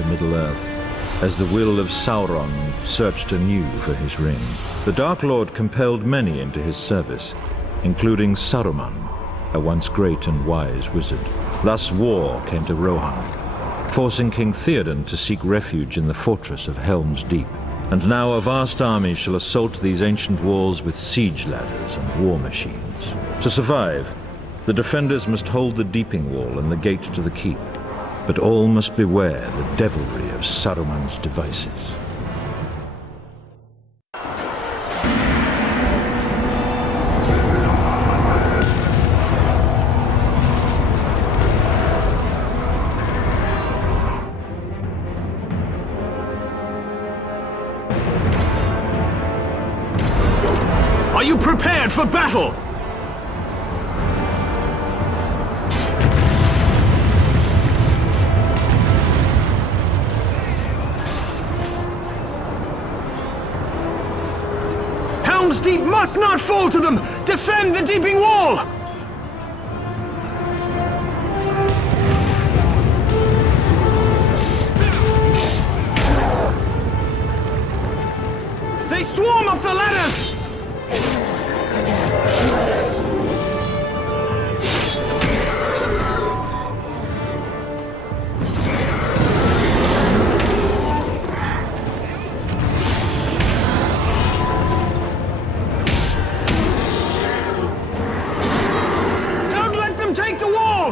to Middle-earth, as the will of Sauron searched anew for his ring. The Dark Lord compelled many into his service, including Saruman, a once great and wise wizard. Thus war came to Rohan, forcing King Theoden to seek refuge in the fortress of Helm's Deep. And now a vast army shall assault these ancient walls with siege ladders and war machines. To survive, the defenders must hold the Deeping Wall and the gate to the keep, but all must beware the devilry of Saruman's devices. Are you prepared for battle? Helm's Deep must not fall to them! Defend the Deeping Wall! They swarm up the ladders! Take the wall!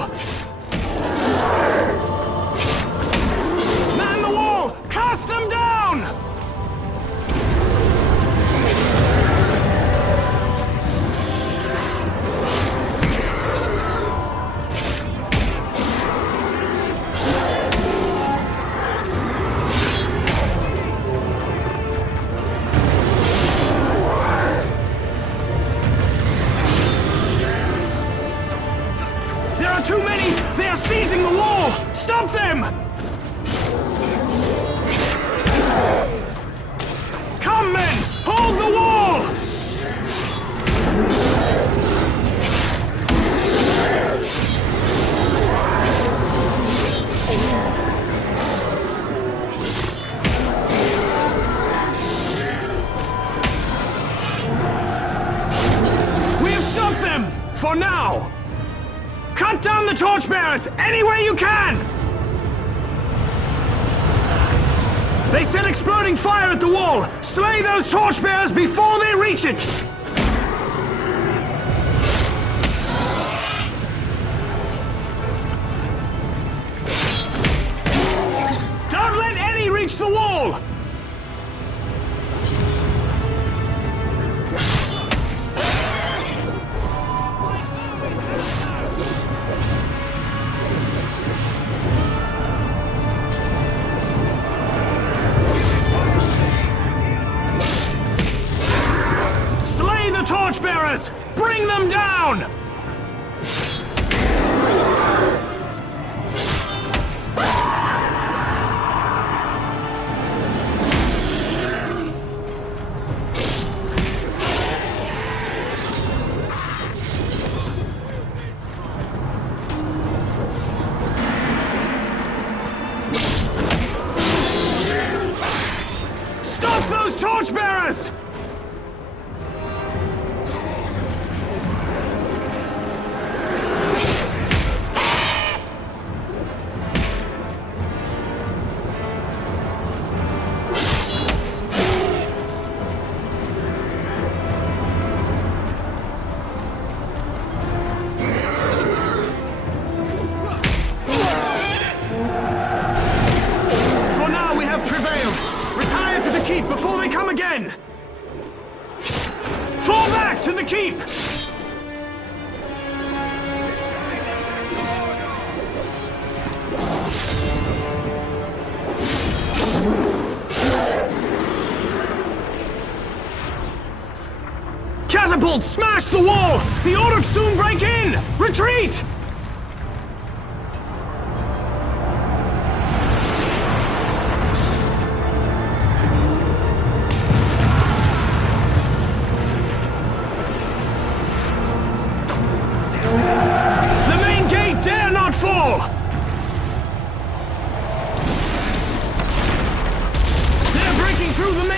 Man the wall! Cast them down! Too many! They are seizing the wall! Stop them! Come, men! Hold the wall! We have stopped them! For now! Cut down the torchbearers any way you can! They set exploding fire at the wall! Slay those torchbearers before they reach it! Don't let any reach the wall! Torchbearers! Bring them down! Stop those torchbearers! Before they come again! Fall back to the keep! Catapult! Smash the wall! The Orcs soon break in! Retreat!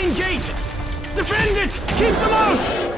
main gate! Defend it! Keep them out!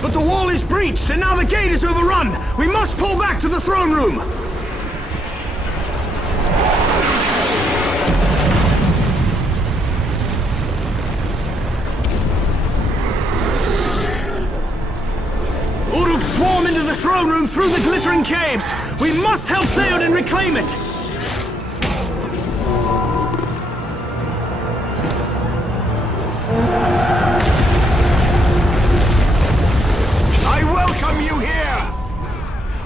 But the wall is breached, and now the gate is overrun! We must pull back to the throne room! Uruk swarm into the throne room through the glittering caves! We must help Theoden reclaim it!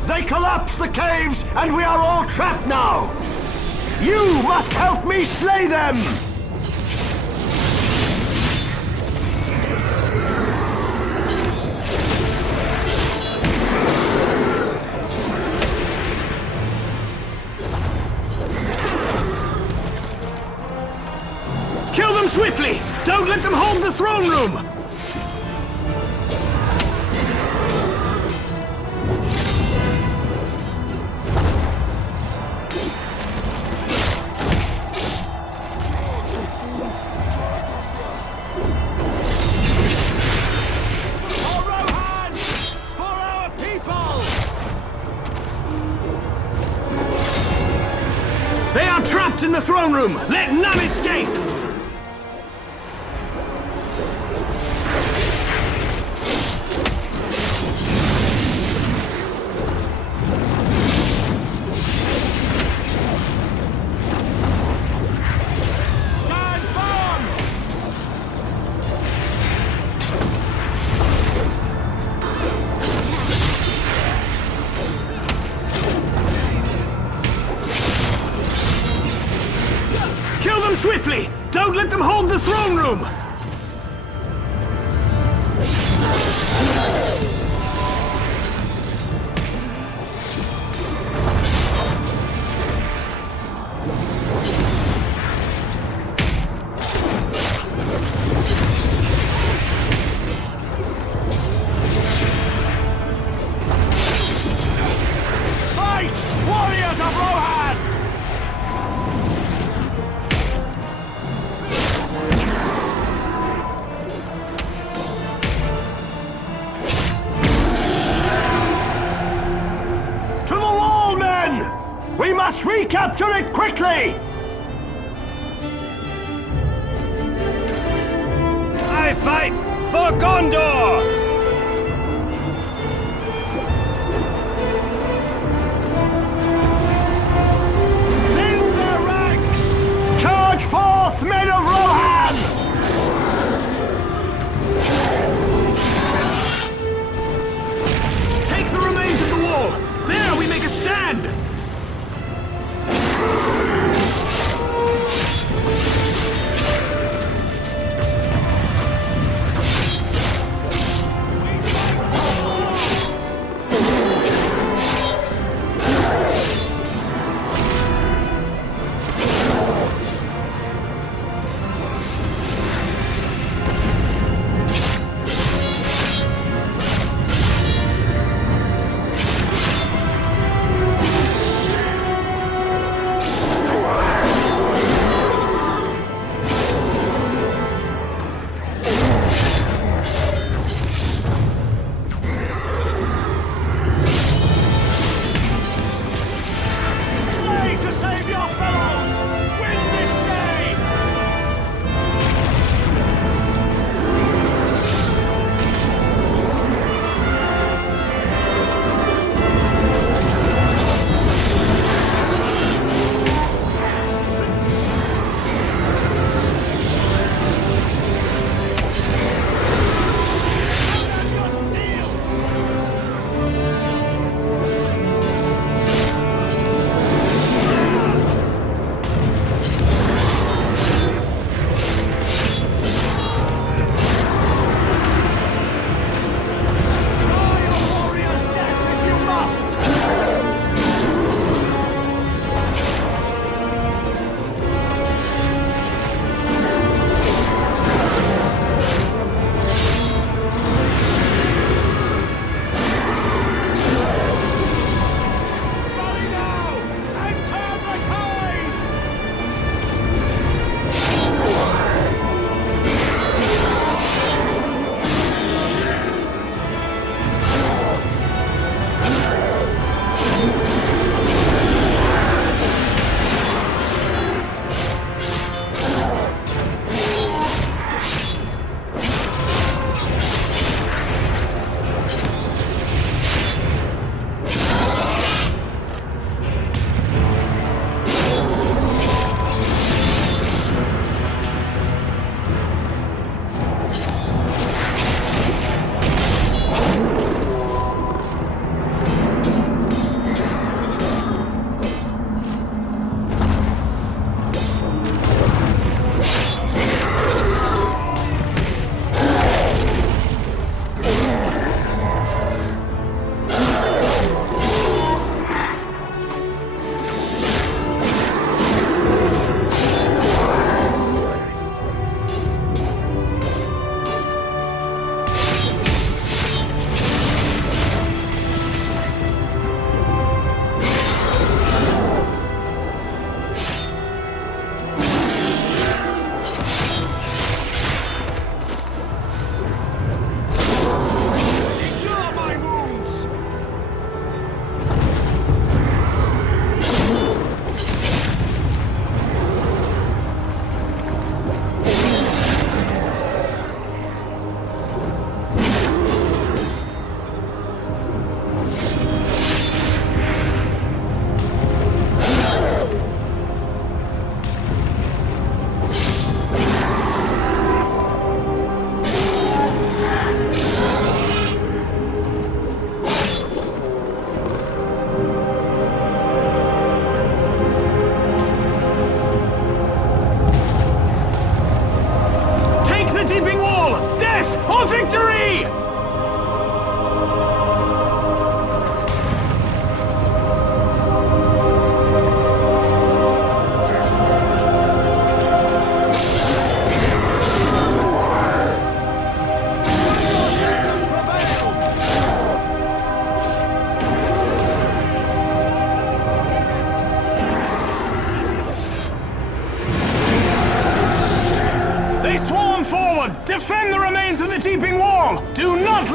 They collapse the caves, and we are all trapped now! You must help me slay them! Kill them swiftly! Don't let them hold the throne room! In the throne room! Let none escape! Stand firm! Kill them swiftly! Don't let them hold the throne room! Fight! Warriors of Rohan! We must recapture it quickly! I fight for Gondor! In the ranks! Charge forth, men of Rohan! Take the remains of the wall! There we make a stand!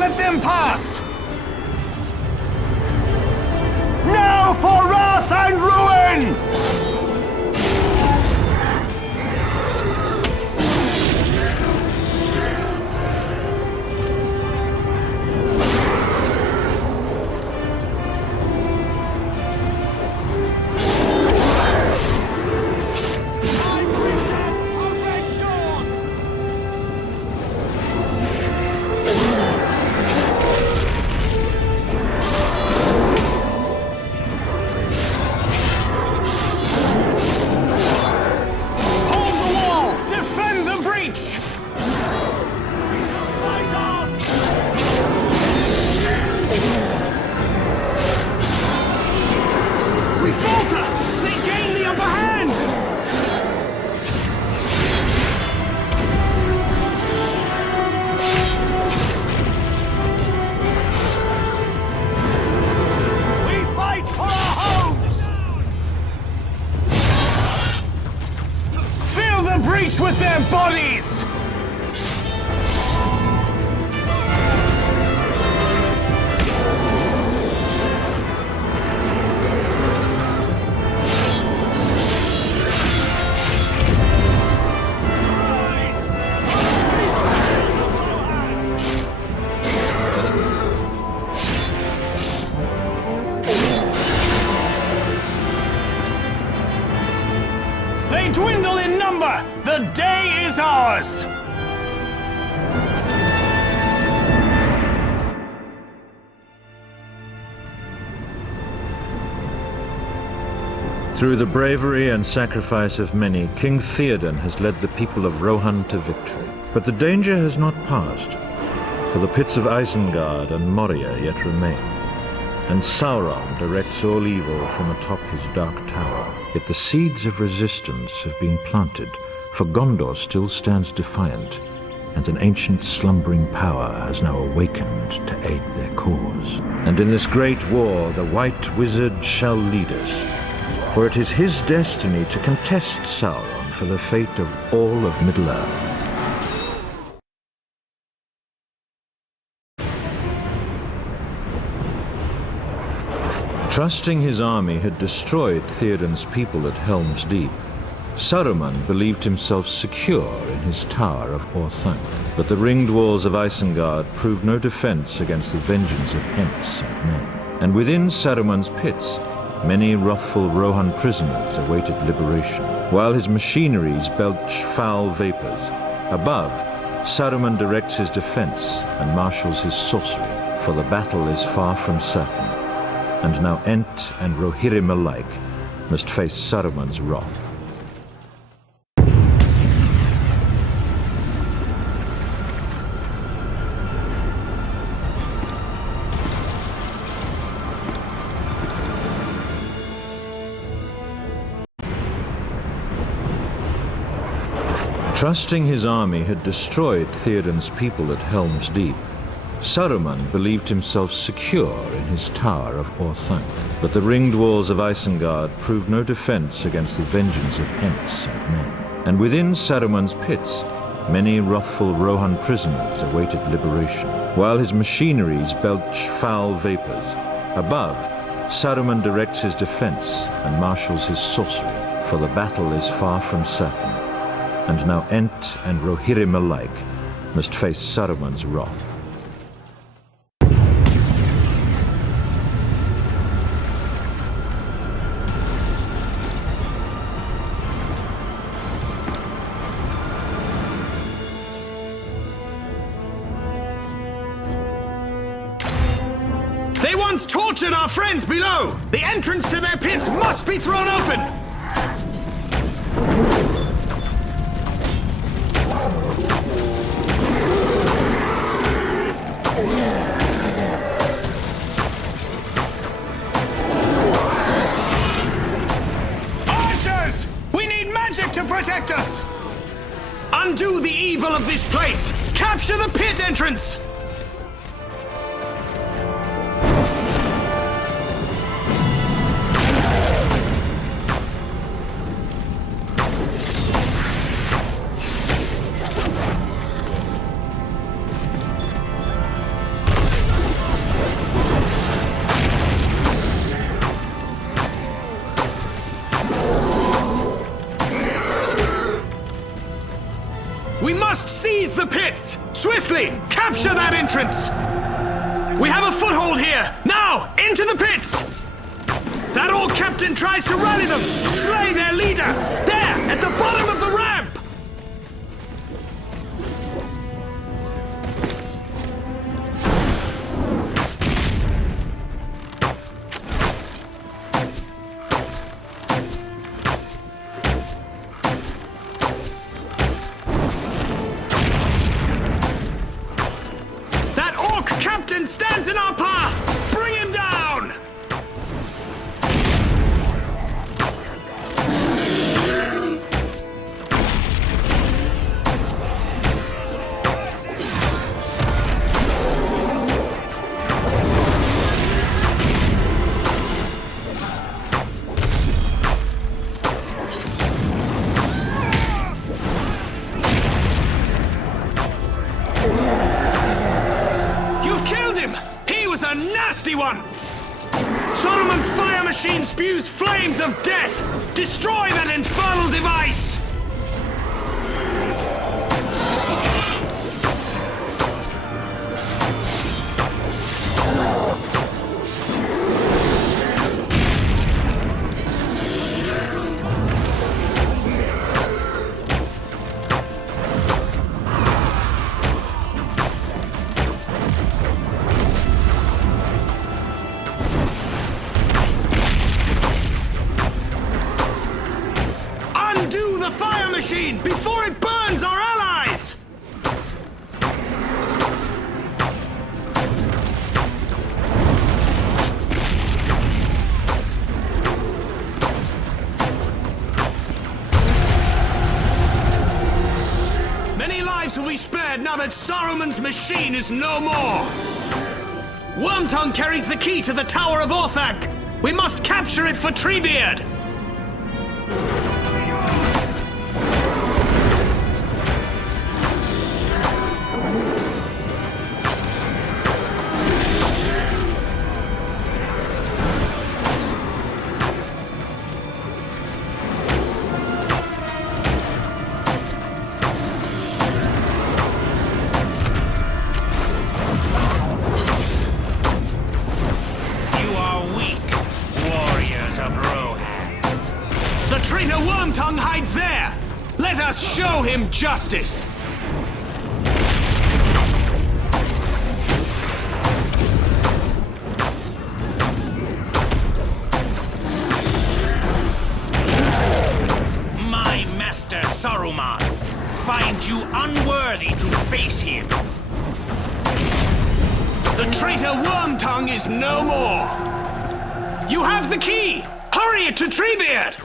let them pass! Now for wrath and ruin! With their bodies! They dwindle in number! The day is ours! Through the bravery and sacrifice of many, King Theoden has led the people of Rohan to victory. But the danger has not passed, for the pits of Isengard and Moria yet remain, and Sauron directs all evil from atop his dark tower. Yet the seeds of resistance have been planted, for Gondor still stands defiant, and an ancient slumbering power has now awakened to aid their cause. And in this great war, the White Wizard shall lead us, for it is his destiny to contest Sauron for the fate of all of Middle-earth. Trusting his army had destroyed Theoden's people at Helm's Deep, Saruman believed himself secure in his tower of Orthanc. But the ringed walls of Isengard proved no defense against the vengeance of Ents and men. And within Saruman's pits, many wrathful Rohan prisoners awaited liberation, while his machineries belch foul vapors. Above, Saruman directs his defense and marshals his sorcery, for the battle is far from certain, and now Ent and Rohirrim alike must face Saruman's wrath. Trusting his army had destroyed Theoden's people at Helm's Deep, Saruman believed himself secure in his tower of Orthanc. But the ringed walls of Isengard proved no defense against the vengeance of Ents and men. And within Saruman's pits, many wrathful Rohan prisoners awaited liberation, while his machineries belch foul vapors. Above, Saruman directs his defense and marshals his sorcery, for the battle is far from certain, and now Ent and Rohirrim alike must face Saruman's wrath. They once tortured our friends below! The entrance to their pits must be thrown open! Archers! We need magic to protect us! Undo the evil of this place! Capture the pit entrance! Seize the pits! Swiftly! Capture that entrance! We have a foothold here! Now! Into the pits! That orc captain tries to rally them! Slay their leader! There! At the bottom of the ramp! Captain stands in our path! Bring him down! A nasty one! Sauron's fire machine spews flames of death! Destroy that infernal device! Before it burns our allies! Many lives will be spared now that Saruman's machine is no more! Wormtongue carries the key to the Tower of Orthanc! We must capture it for Treebeard! Wormtongue hides there! Let us show him justice! My master Saruman finds you unworthy to face him. The traitor Wormtongue is no more! You have the key! Hurry it to Treebeard!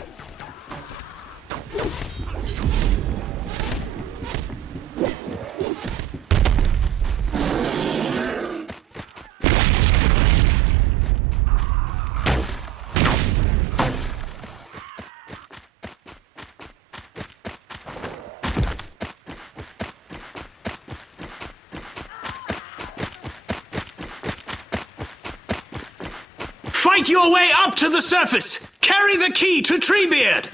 Fight your way up to the surface! Carry the key to Treebeard!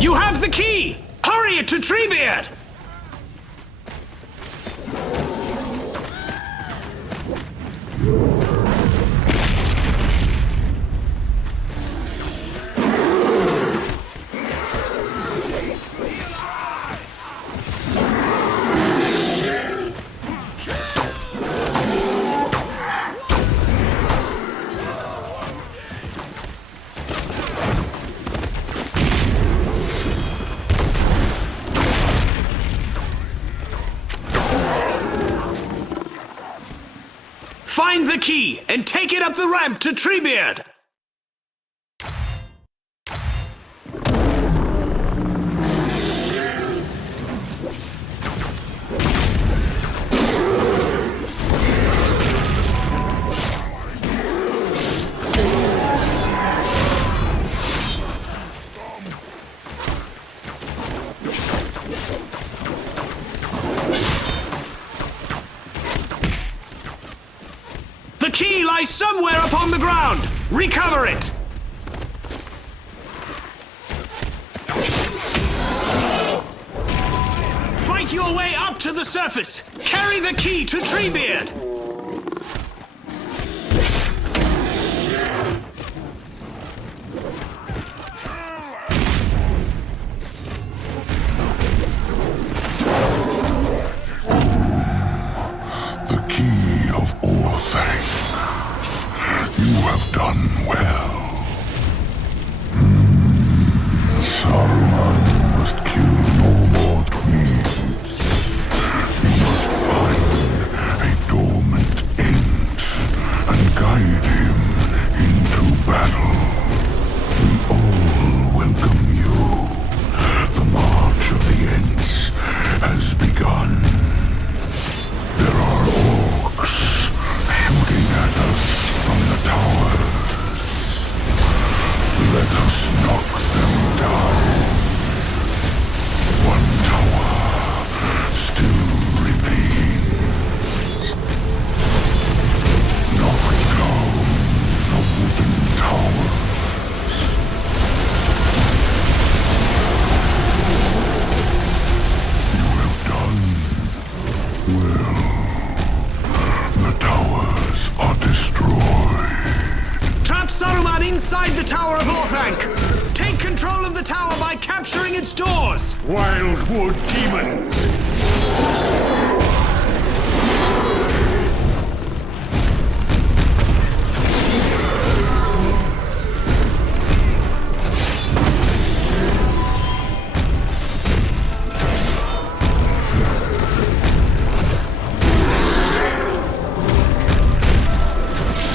You have the key! Hurry it to Treebeard! Find the key and take it up the ramp to Treebeard! lies somewhere upon the ground. Recover it. Fight your way up to the surface. Carry the key to Treebeard. The key of Orthanc. You have done well. Sauron must kill no more twins. You must find a dormant Ent and guide him into battle. We all welcome you. The march of the Ents has begun. There are orcs shooting at us from the towers. Let us knock them down. One tower still remains. Knock down the wooden towers. You have done well. The towers are destroyed. Trap Saruman inside the Tower of Orthanc. Take control of the tower by capturing its doors. Wildwood demons!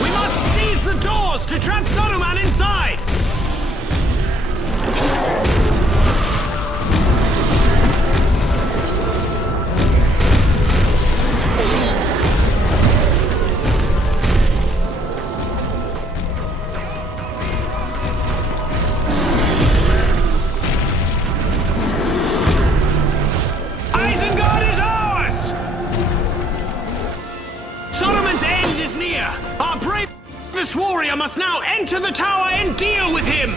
We must seize the doors to trap Saruman inside. Isengard is ours! Saruman's end is near. Our bravest warrior must now enter the tower and deal with him.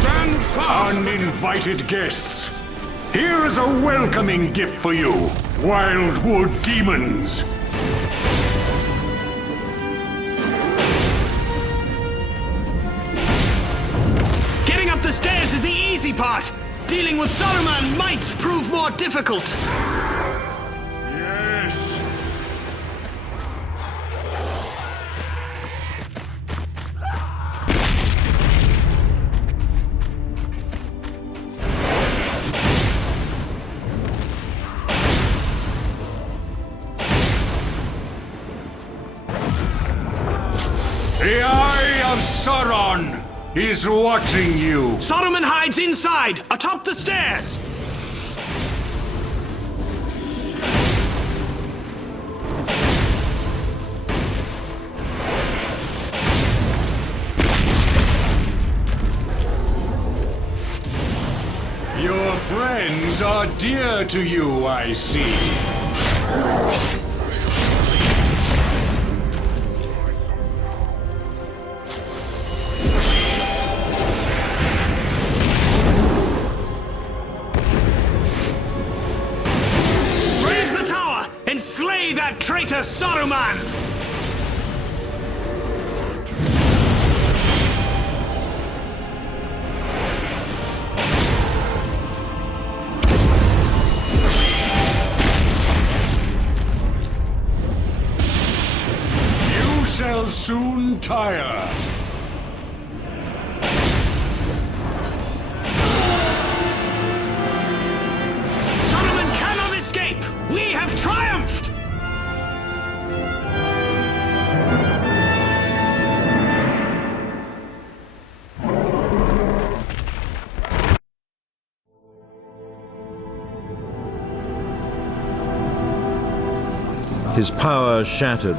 Stand fast! Uninvited guests! Here is a welcoming gift for you, Wildwood demons! Getting up the stairs is the easy part. Dealing with Saruman might prove more difficult. Yes! The Eye of Sauron is watching you! Saruman hides inside, atop the stairs. Your friends are dear to you, I see. Brave the tower and slay that traitor Saruman! You shall soon tire. Saruman cannot escape! We have triumphed! His power shattered,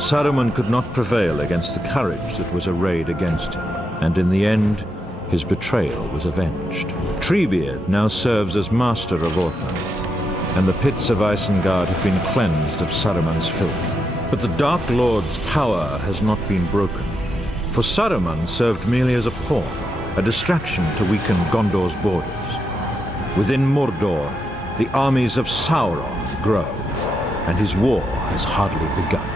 Saruman could not prevail against the courage that was arrayed against him, and in the end, his betrayal was avenged. Treebeard now serves as master of Orthanc, and the pits of Isengard have been cleansed of Saruman's filth. But the Dark Lord's power has not been broken, for Saruman served merely as a pawn, a distraction to weaken Gondor's borders. Within Mordor, the armies of Sauron grow, and his war has hardly begun.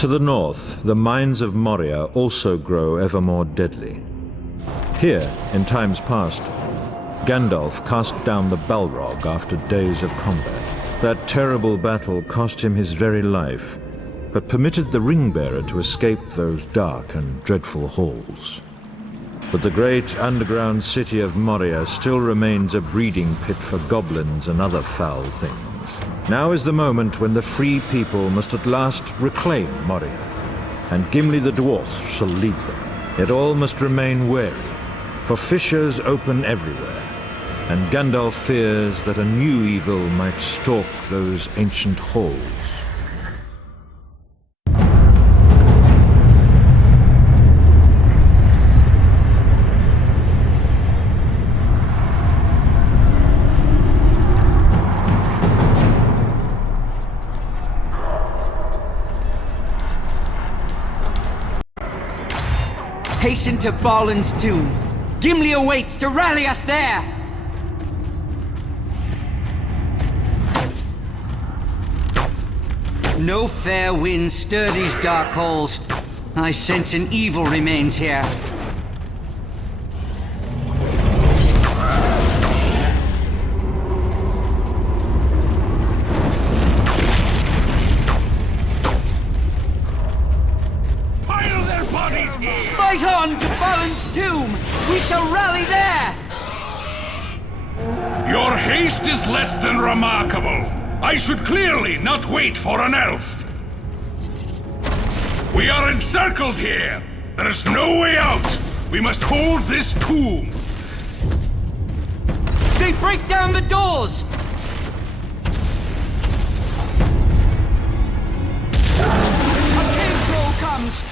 To the north, the mines of Moria also grow ever more deadly. Here, in times past, Gandalf cast down the Balrog after days of combat. That terrible battle cost him his very life, but permitted the Ring-Bearer to escape those dark and dreadful halls. But the great underground city of Moria still remains a breeding pit for goblins and other foul things. Now is the moment when the free people must at last reclaim Moria, and Gimli the Dwarf shall lead them. Yet all must remain wary, for fissures open everywhere, and Gandalf fears that a new evil might stalk those ancient halls. Hasten to Balin's tomb. Gimli awaits to rally us there! No fair winds stir these dark halls. I sense an evil remains here. Fight on to Balin's tomb! We shall rally there! Your haste is less than remarkable. I should clearly not wait for an elf. We are encircled here. There is no way out. We must hold this tomb. They break down the doors! A cave troll comes!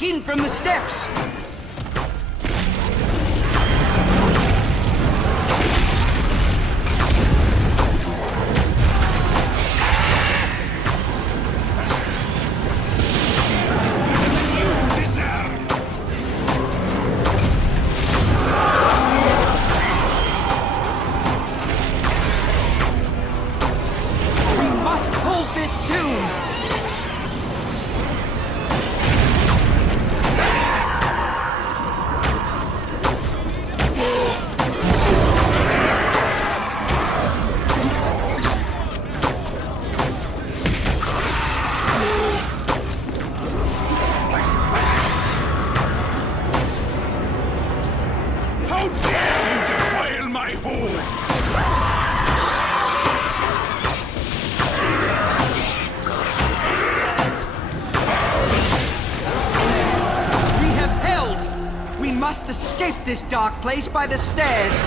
In from the steps! We must hold this tomb! Must escape this dark place by the stairs.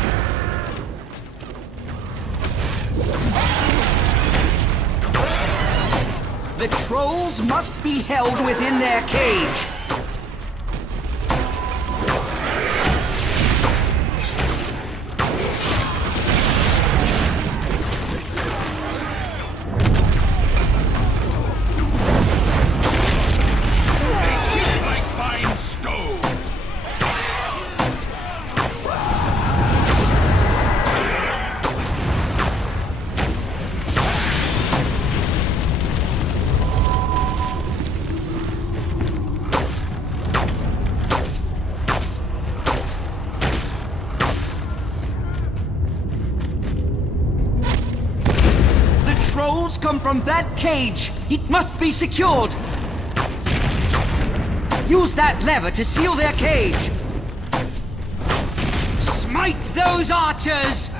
The trolls must be held within their cage. souls come from that cage. It must be secured. Use that lever to seal their cage. Smite those archers!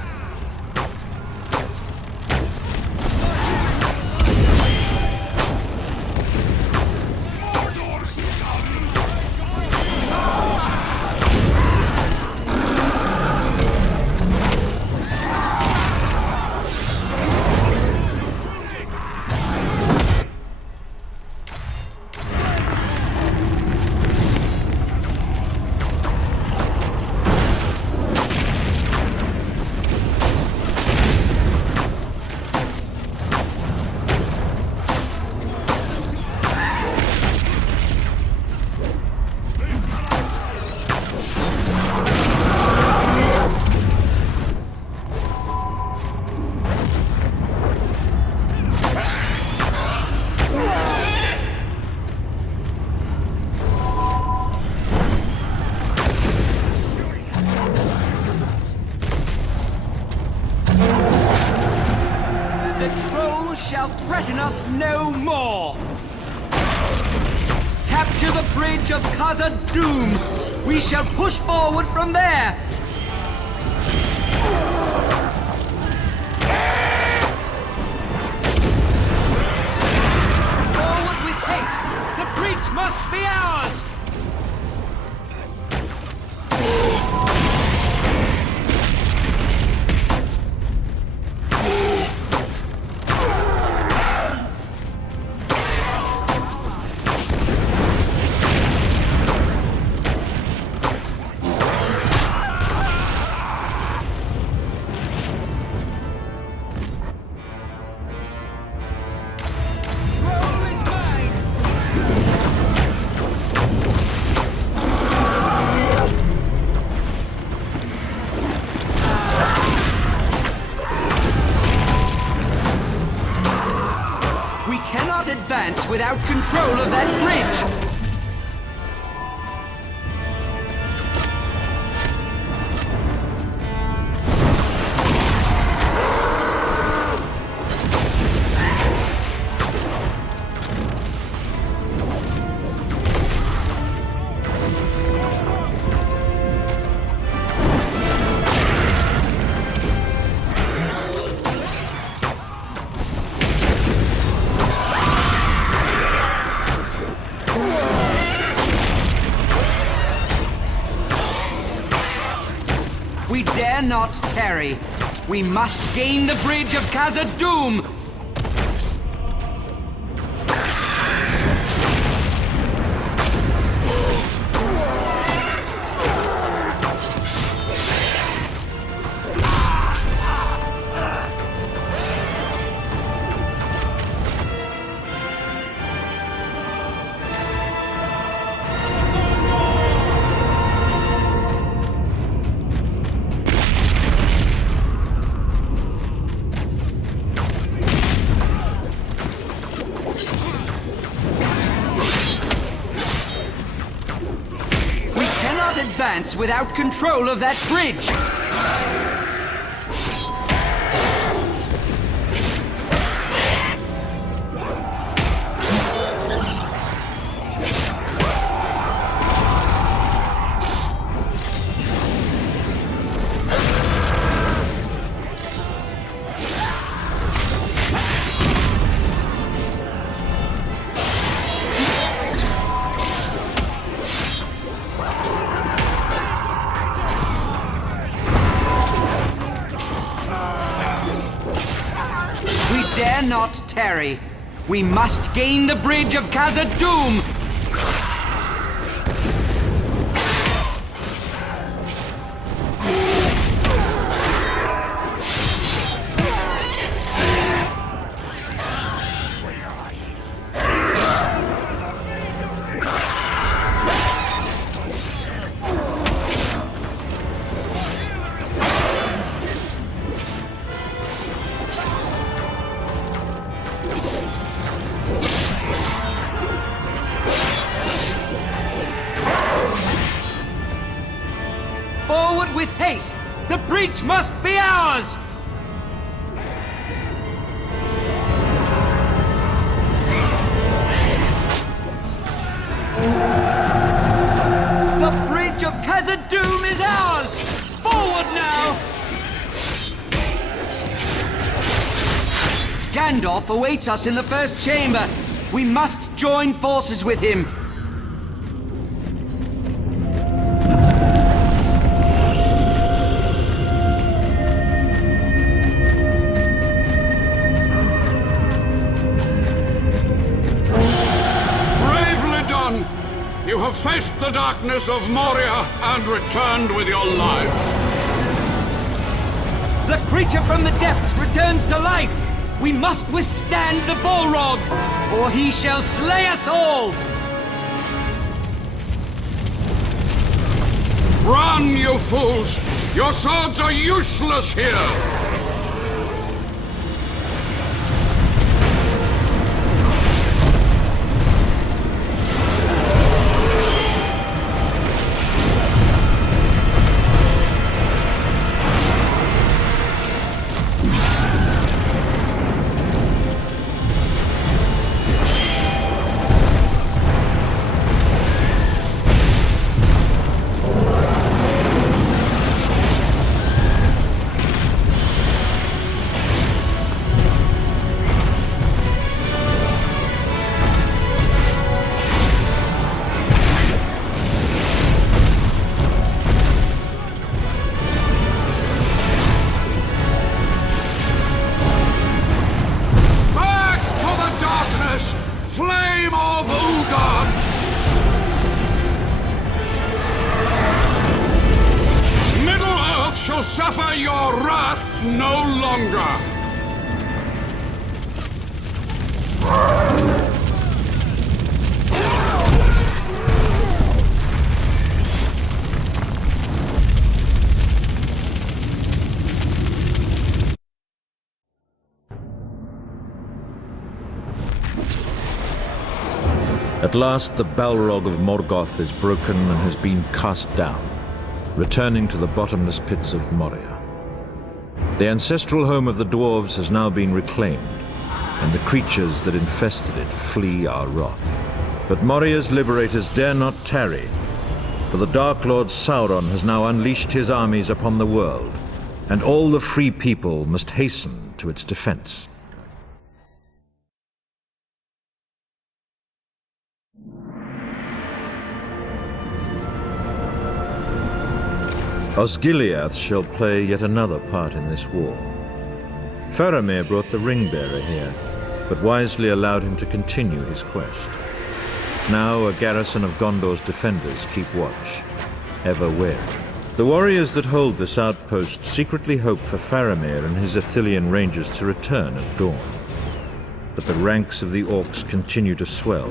Shall threaten us no more! Capture the bridge of Khazad-dûm! We shall push forward from there! Forward with haste! The bridge must be ours! Advance without control of that bridge! We dare not tarry. We must gain the bridge of Khazad-dûm! Advance without control of that bridge! Dare not tarry. We must gain the bridge of Khazad-dûm! Forward with haste! The breach must be ours! Khazad-dûm is ours! Forward now! Gandalf awaits us in the first chamber. We must join forces with him. You have faced the darkness of Moria and returned with your lives. The creature from the depths returns to life! We must withstand the Balrog, or he shall slay us all! Run, you fools! Your swords are useless here! Suffer your wrath no longer! At last, the Balrog of Morgoth is broken and has been cast down, returning to the bottomless pits of Moria. The ancestral home of the dwarves has now been reclaimed, and the creatures that infested it flee our wrath. But Moria's liberators dare not tarry, for the Dark Lord Sauron has now unleashed his armies upon the world, and all the free people must hasten to its defense. Osgiliath shall play yet another part in this war. Faramir brought the ring-bearer here, but wisely allowed him to continue his quest. Now a garrison of Gondor's defenders keep watch, ever wary. The warriors that hold this outpost secretly hope for Faramir and his Ithilien rangers to return at dawn. But the ranks of the orcs continue to swell,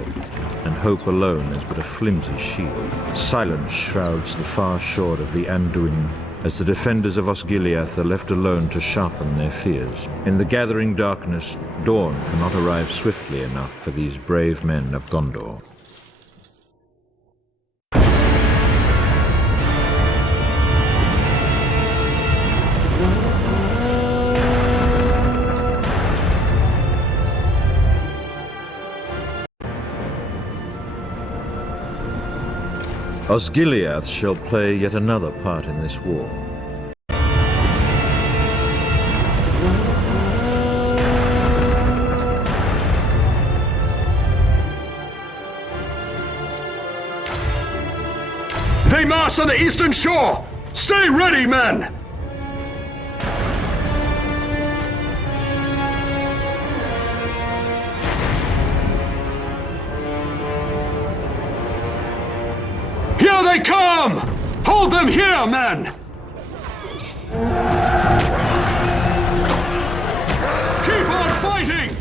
and hope alone is but a flimsy shield. Silence shrouds the far shore of the Anduin, as the defenders of Osgiliath are left alone to sharpen their fears. In the gathering darkness, dawn cannot arrive swiftly enough for these brave men of Gondor. Osgiliath shall play yet another part in this war. They mass on the eastern shore! Stay ready, men! Here they come! Hold them here, men! Keep on fighting!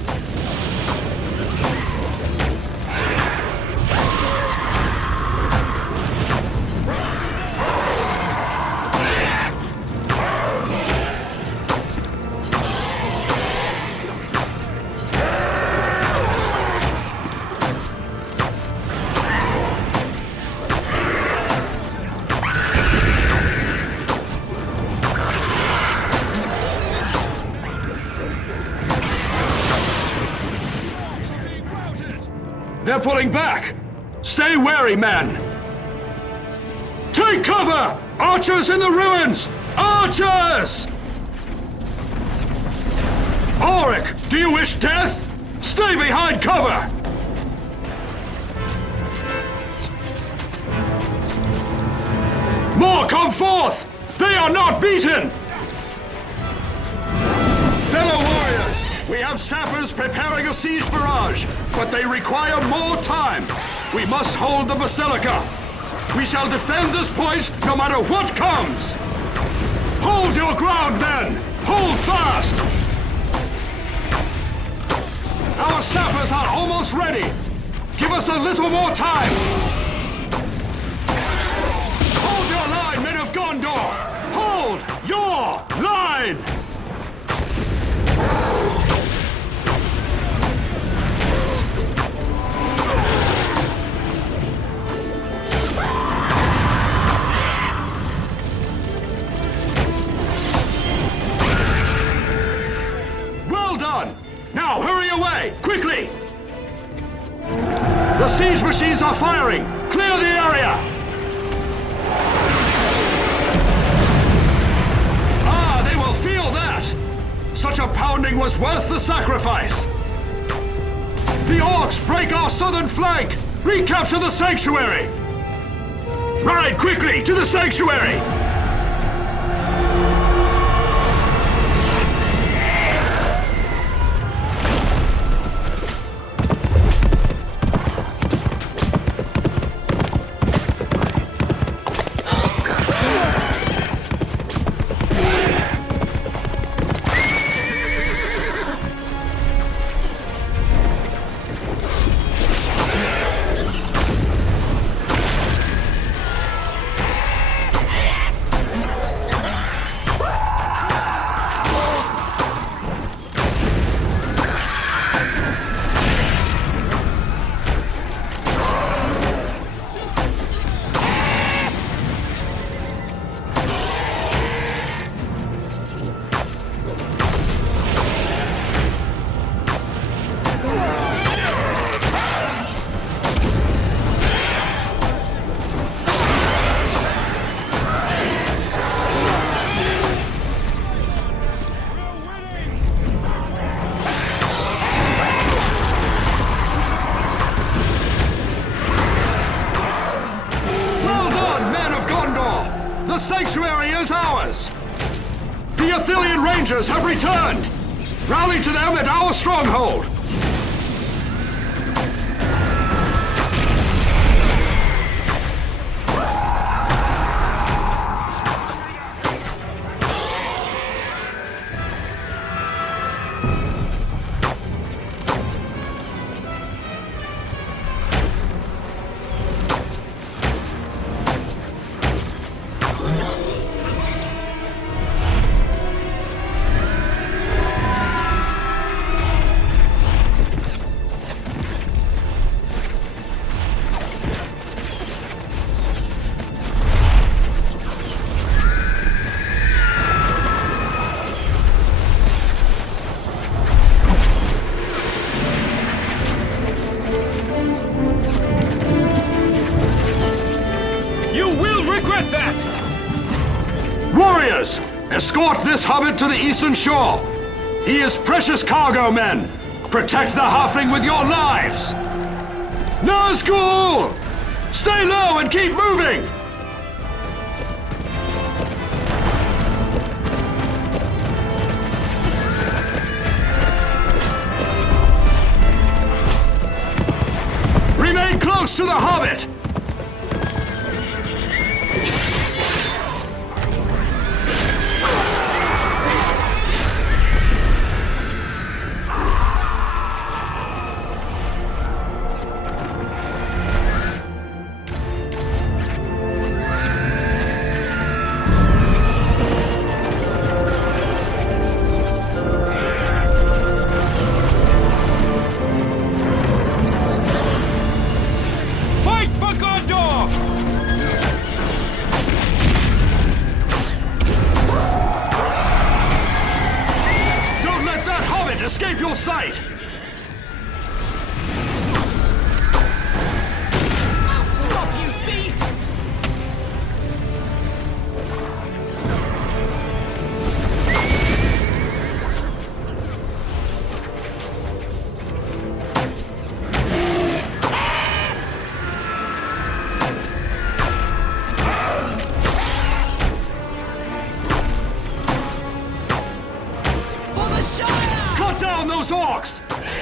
They're pulling back! Stay wary, men! Take cover! Archers in the ruins! Archers! Auric, do you wish death? Stay behind cover! More come forth! They are not beaten! Fellow warriors, we have sappers preparing a siege barrage, but they require more time. We must hold the Basilica. We shall defend this point no matter what comes. Hold your ground, men! Hold fast! Our sappers are almost ready. Give us a little more time. Hold your line, men of Gondor! Hold your line! Well done! Now hurry away, quickly! The siege machines are firing! Clear the area! They will feel that! Such a pounding was worth the sacrifice! The orcs break our southern flank! Recapture the sanctuary! Ride quickly to the sanctuary! The sanctuary is ours! The Athelian Rangers have returned! Rally to them at our stronghold! Warriors, escort this hobbit to the eastern shore. He is precious cargo, men. Protect the halfling with your lives. Nazgul! Stay low and keep moving! Remain close to the hobbit!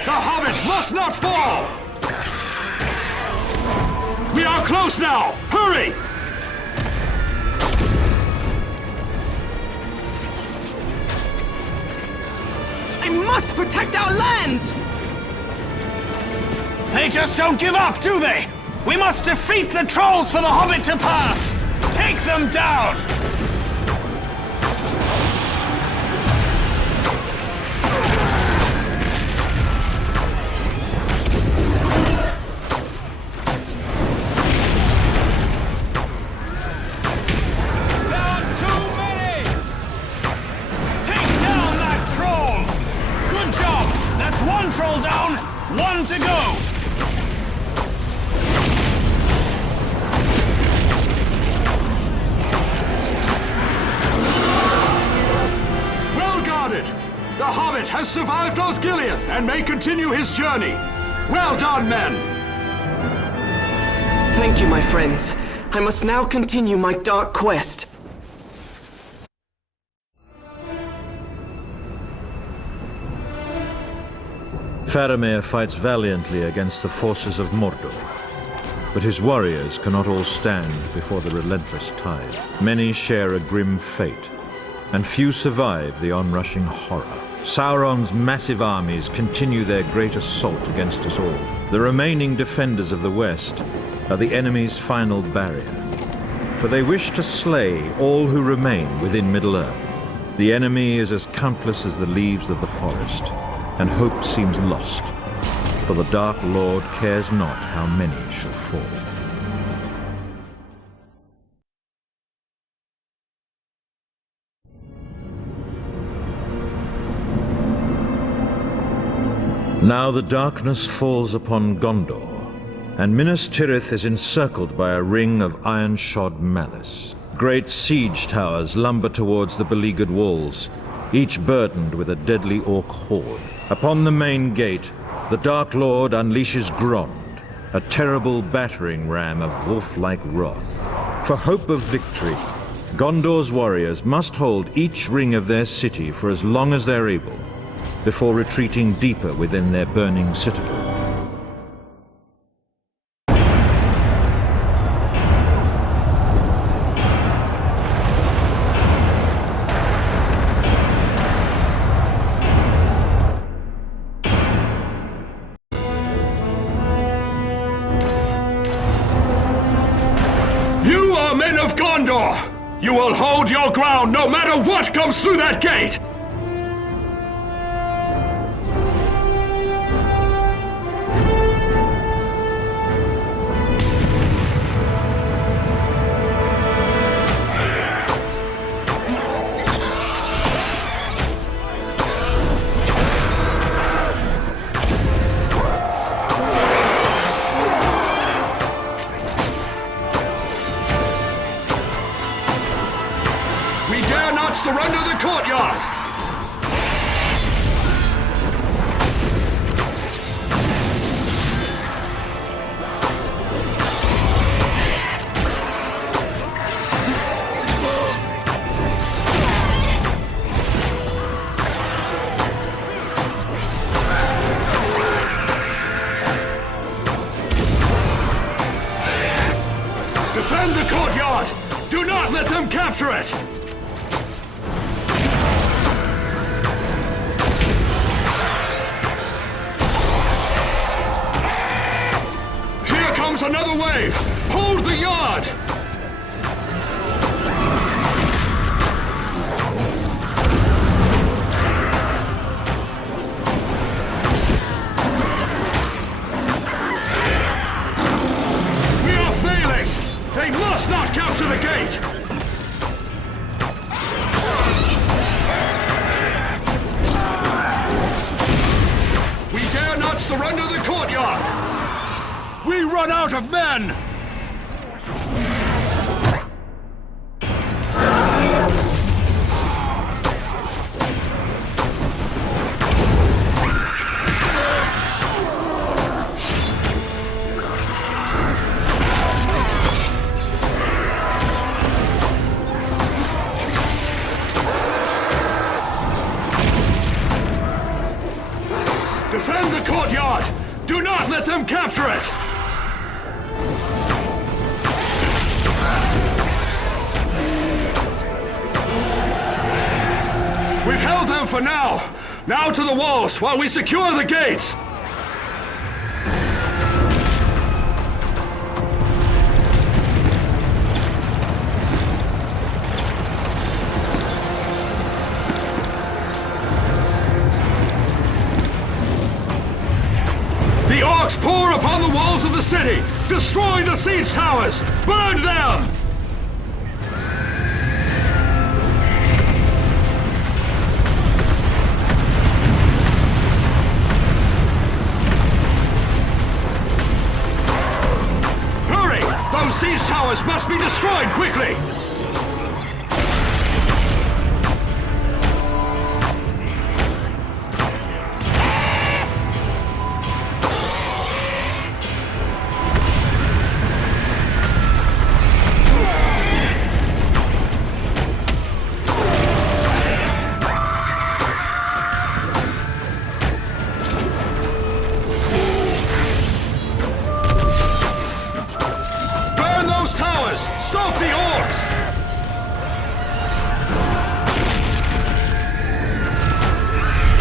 The Hobbit must not fall! We are close now! Hurry! I must protect our lands! They just don't give up, do they? We must defeat the trolls for the Hobbit to pass! Take them down! One troll down, one to go! Well guarded! The Hobbit has survived Osgiliath and may continue his journey. Well done, men! Thank you, my friends. I must now continue my dark quest. Faramir fights valiantly against the forces of Mordor, but his warriors cannot all stand before the relentless tide. Many share a grim fate, and few survive the onrushing horror. Sauron's massive armies continue their great assault against us all. The remaining defenders of the West are the enemy's final barrier, for they wish to slay all who remain within Middle-earth. The enemy is as countless as the leaves of the forest, and hope seems lost, for the Dark Lord cares not how many shall fall. Now the darkness falls upon Gondor, and Minas Tirith is encircled by a ring of iron-shod malice. Great siege towers lumber towards the beleaguered walls, each burdened with a deadly orc horde. Upon the main gate, the Dark Lord unleashes Grond, a terrible battering ram of wolf-like wrath. For hope of victory, Gondor's warriors must hold each ring of their city for as long as they're able, before retreating deeper within their burning citadel. You are men of Gondor! You will hold your ground no matter what comes through that gate! Surrender the courtyard! Defend the courtyard! Do not let them capture it! Another wave! Hold the yard! We are failing! They must not capture the gate! We dare not surrender the courtyard! We run out of men! Defend the courtyard! Do not let them capture it! We've held them for now! Now to the walls while we secure the gates! The orcs pour upon the walls of the city! Destroy the siege towers! Burn them! Hurry! Those siege towers must be destroyed quickly! Stop the orcs!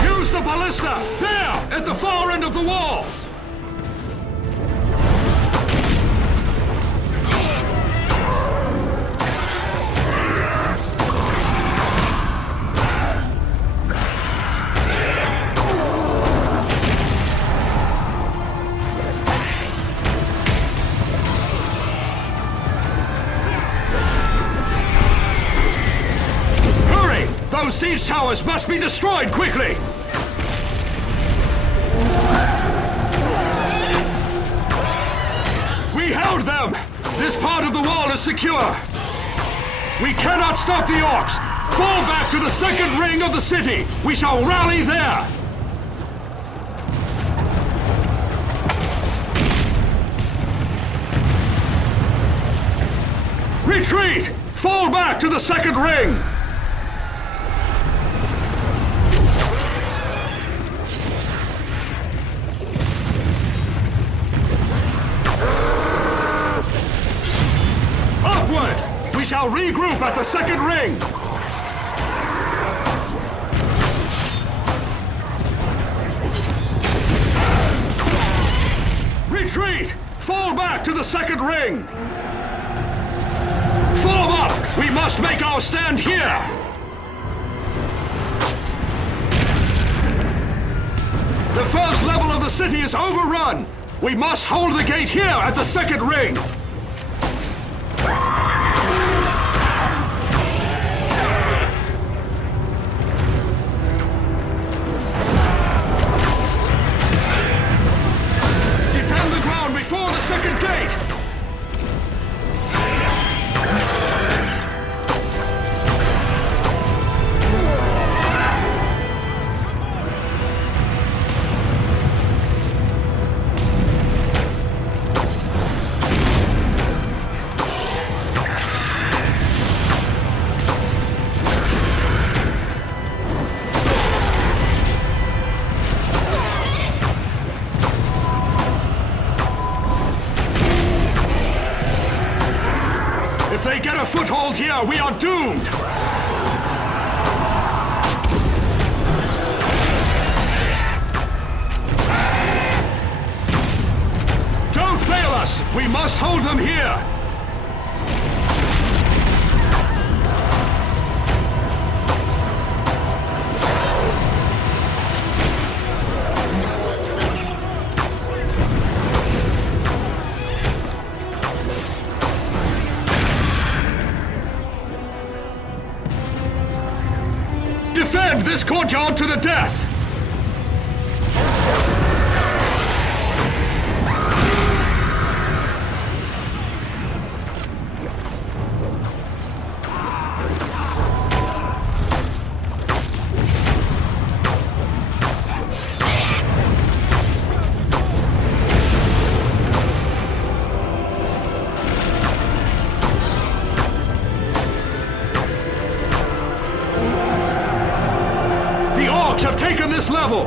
Use the ballista! There! At the far end of the wall! Those siege towers must be destroyed quickly! We held them! This part of the wall is secure! We cannot stop the orcs! Fall back to the second ring of the city! We shall rally there! Retreat! Fall back to the second ring! We shall regroup at the second ring! Retreat! Fall back to the second ring! Form up! We must make our stand here! The first level of the city is overrun! We must hold the gate here at the second ring! If they get a foothold here, we are doomed! Don't fail us! We must hold them here! Defend this courtyard to the death! Have taken this level!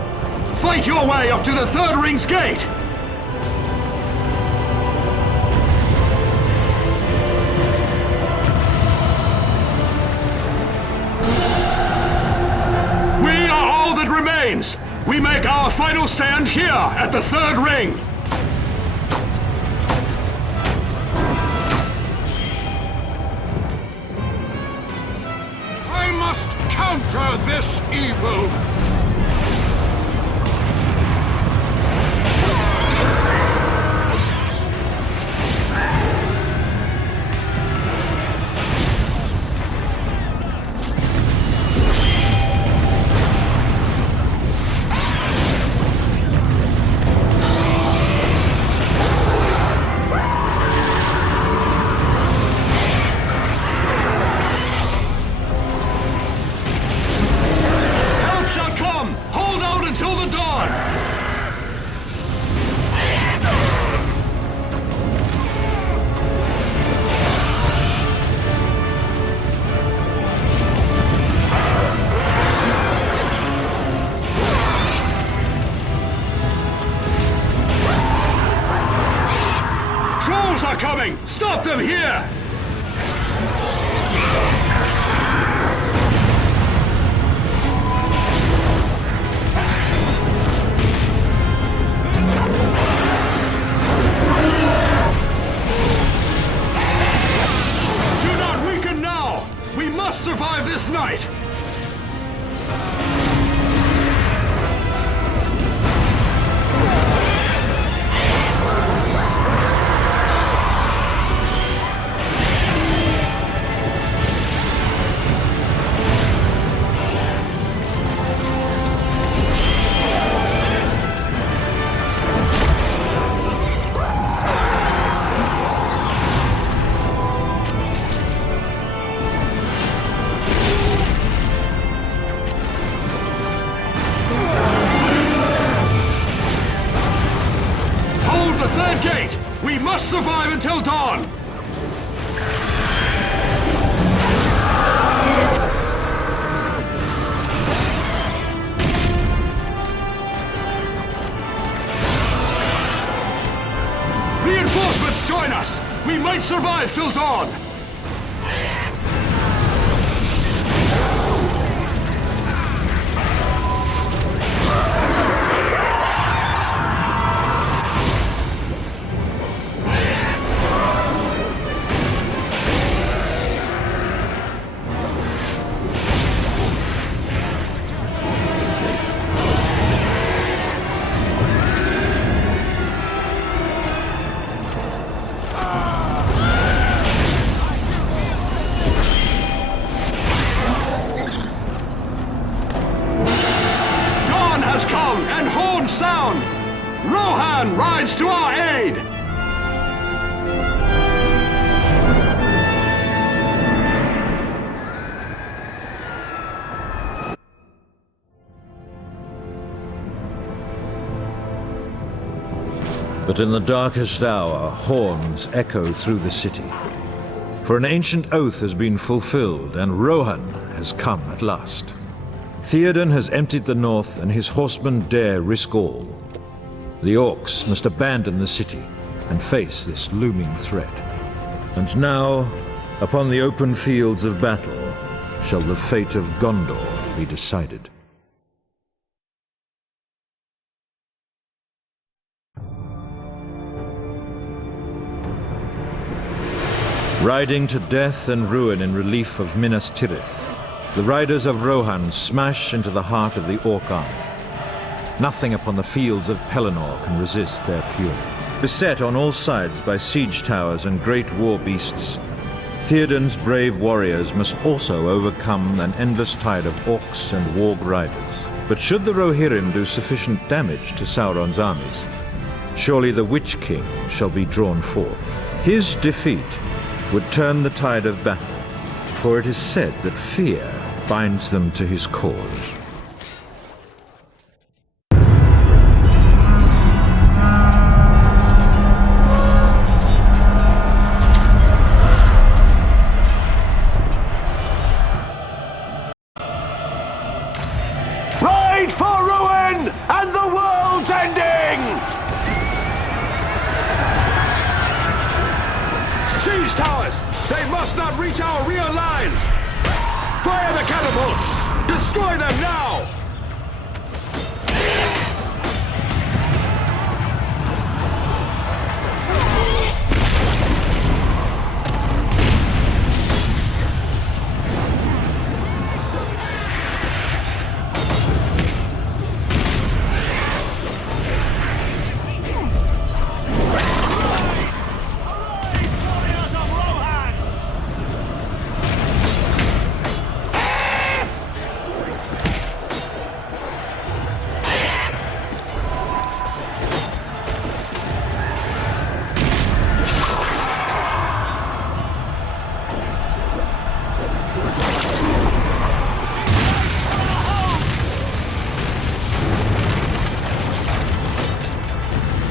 fight your way up to the third ring's gate! We are all that remains! We make our final stand here at the third ring! I must counter this evil! Coming! Stop them here! Do not weaken now! We must survive this night! We must survive until dawn! Reinforcements join us! We might survive till dawn! Sound! Rohan rides to our aid! But in the darkest hour, horns echo through the city. For an ancient oath has been fulfilled, and Rohan has come at last. Theoden has emptied the north, and his horsemen dare risk all. The orcs must abandon the city and face this looming threat. And now, upon the open fields of battle, shall the fate of Gondor be decided. Riding to death and ruin in relief of Minas Tirith, the riders of Rohan smash into the heart of the Orc army. Nothing upon the fields of Pelennor can resist their fury. Beset on all sides by siege towers and great war beasts, Theoden's brave warriors must also overcome an endless tide of orcs and warg riders. But should the Rohirrim do sufficient damage to Sauron's armies, surely the Witch King shall be drawn forth. His defeat would turn the tide of battle, for it is said that fear binds them to his cause. Ride for ruin and the reach our rear lines! Fire the catapults! Destroy them now!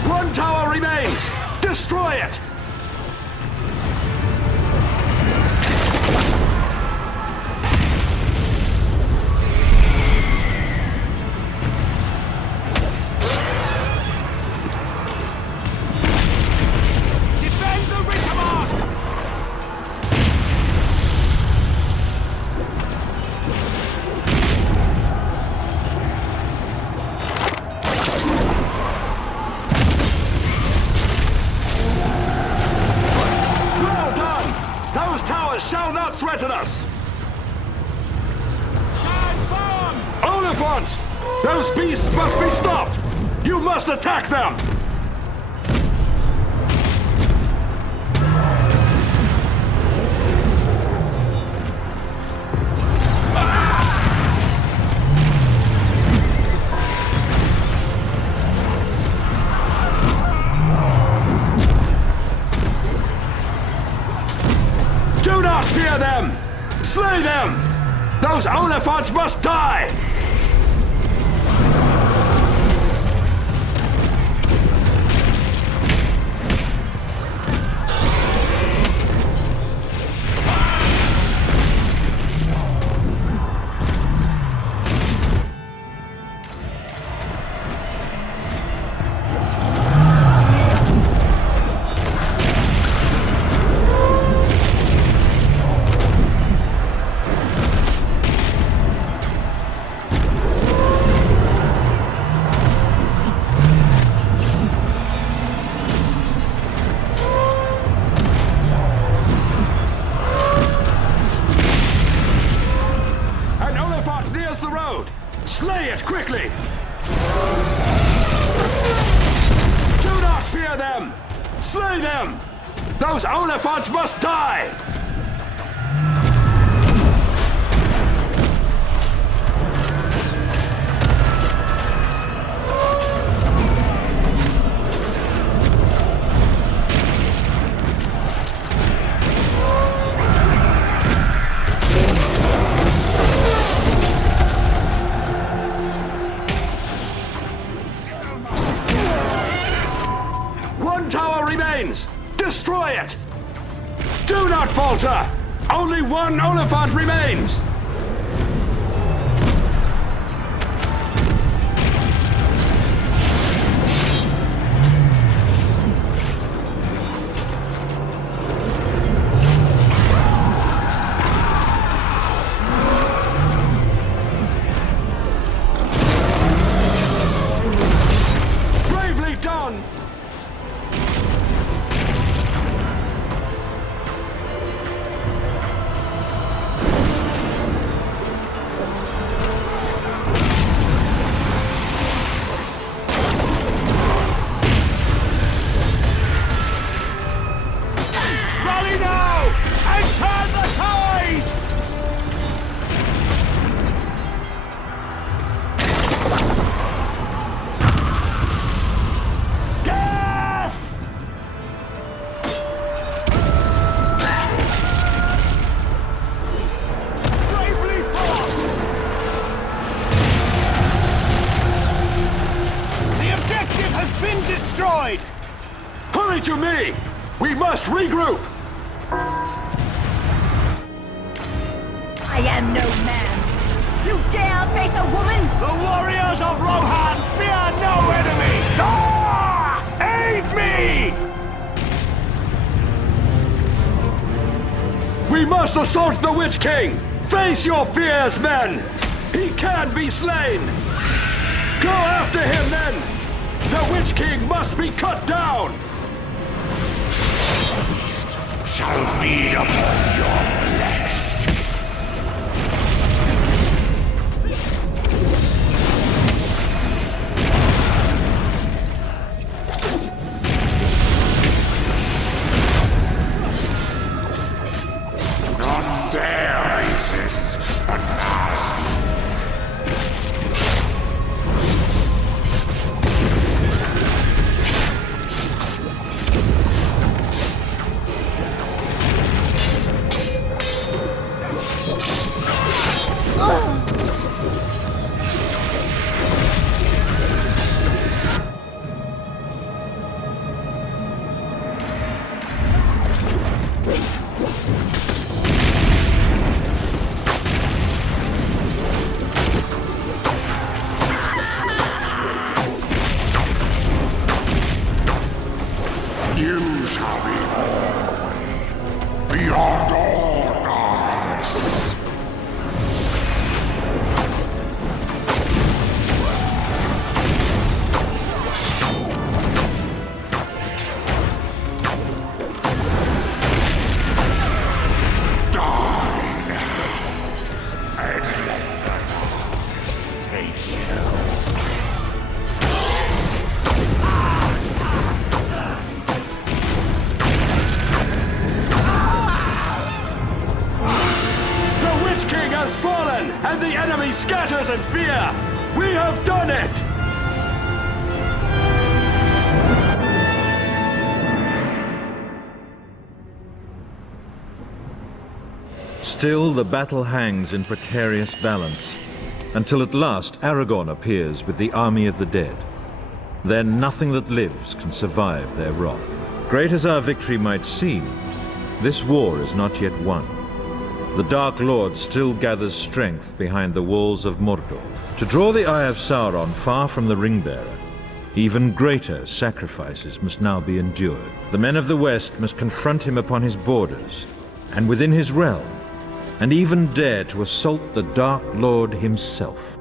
One tower remains! Destroy it! Defend the Rittermark! Well done! Those towers shall not threaten us! Stand firm! Oliphants! Those beasts must be stopped! You must attack them! Do not fear them! Slay them! Those Oliphants must die! An Oliphant nears the road! Slay it quickly! Do not fear them! Slay them! Those Oliphants must die! One tower remains! Destroy it! Do not falter! Only one Oliphant remains! Bravely done! Rally now! And turn the tide! Death! Bravely fought! The objective has been destroyed! Hurry to me! We must regroup! I am no man. You dare face a woman? The warriors of Rohan fear no enemy! Ah! Aid me! We We must assault the Witch King! Face your fears, men! He can be slain! Go after him, then! The Witch King must be cut down! Shall feed upon your flesh. None dare resist the last. You shall be all the way, beyond all darkness. Die now, and let the darkness take you. Has fallen, and the enemy scatters in fear! We have done it! Still, the battle hangs in precarious balance, until at last Aragorn appears with the army of the dead. Then nothing that lives can survive their wrath. Great as our victory might seem, this war is not yet won. The Dark Lord still gathers strength behind the walls of Mordor. To draw the eye of Sauron far from the Ringbearer, even greater sacrifices must now be endured. The men of the West must confront him upon his borders, and within his realm, and even dare to assault the Dark Lord himself.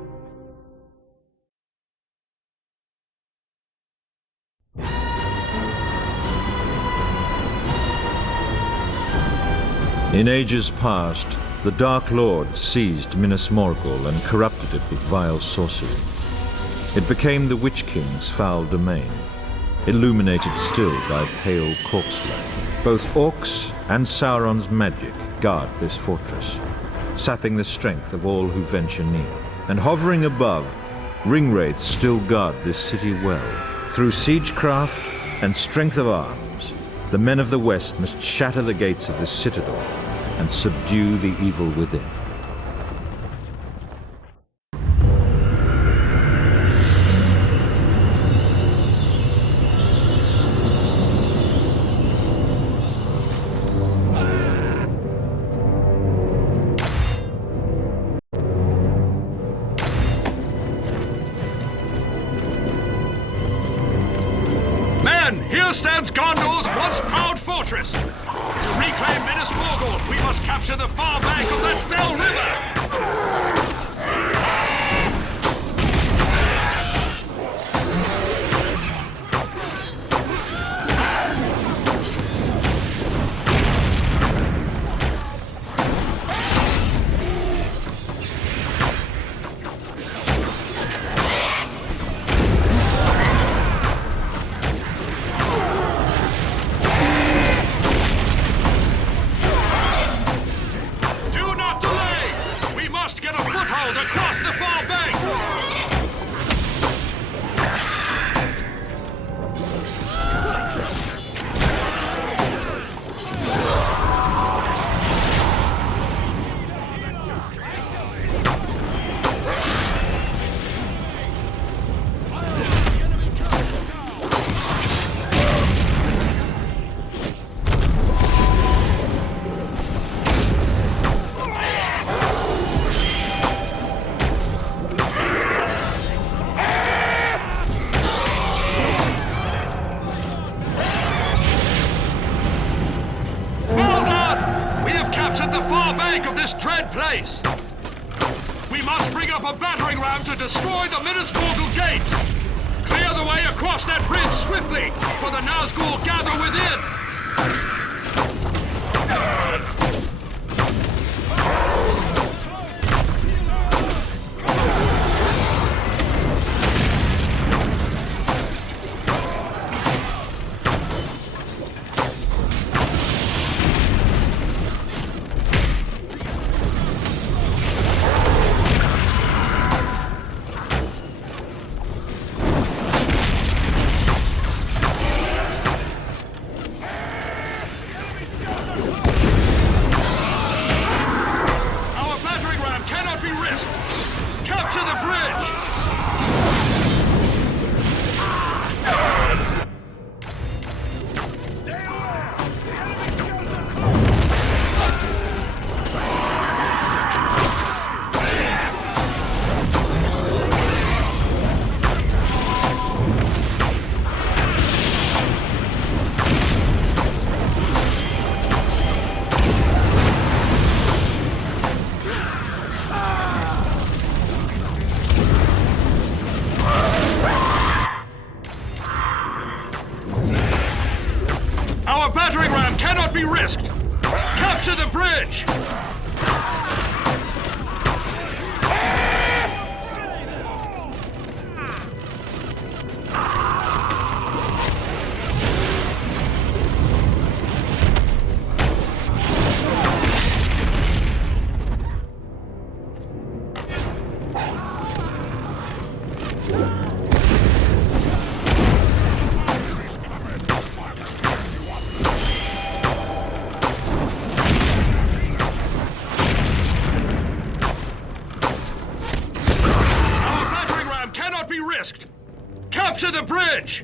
In ages past, the Dark Lord seized Minas Morgul and corrupted it with vile sorcery. It became the Witch King's foul domain, illuminated still by pale corpse-light. Both orcs and Sauron's magic guard this fortress, sapping the strength of all who venture near. And hovering above, ringwraiths still guard this city well. Through siegecraft and strength of arms, the men of the West must shatter the gates of this citadel and subdue the evil within. Men, here stands Gondor's once proud fortress. To reclaim Minas Morgul, we must capture the far bank of that fell river! Get at the far bank of this dread place. We must bring up a battering ram to destroy the Minas Morgul gates. Clear the way across that bridge swiftly, for the Nazgul gather within. Be risked! Capture the bridge! Capture the bridge!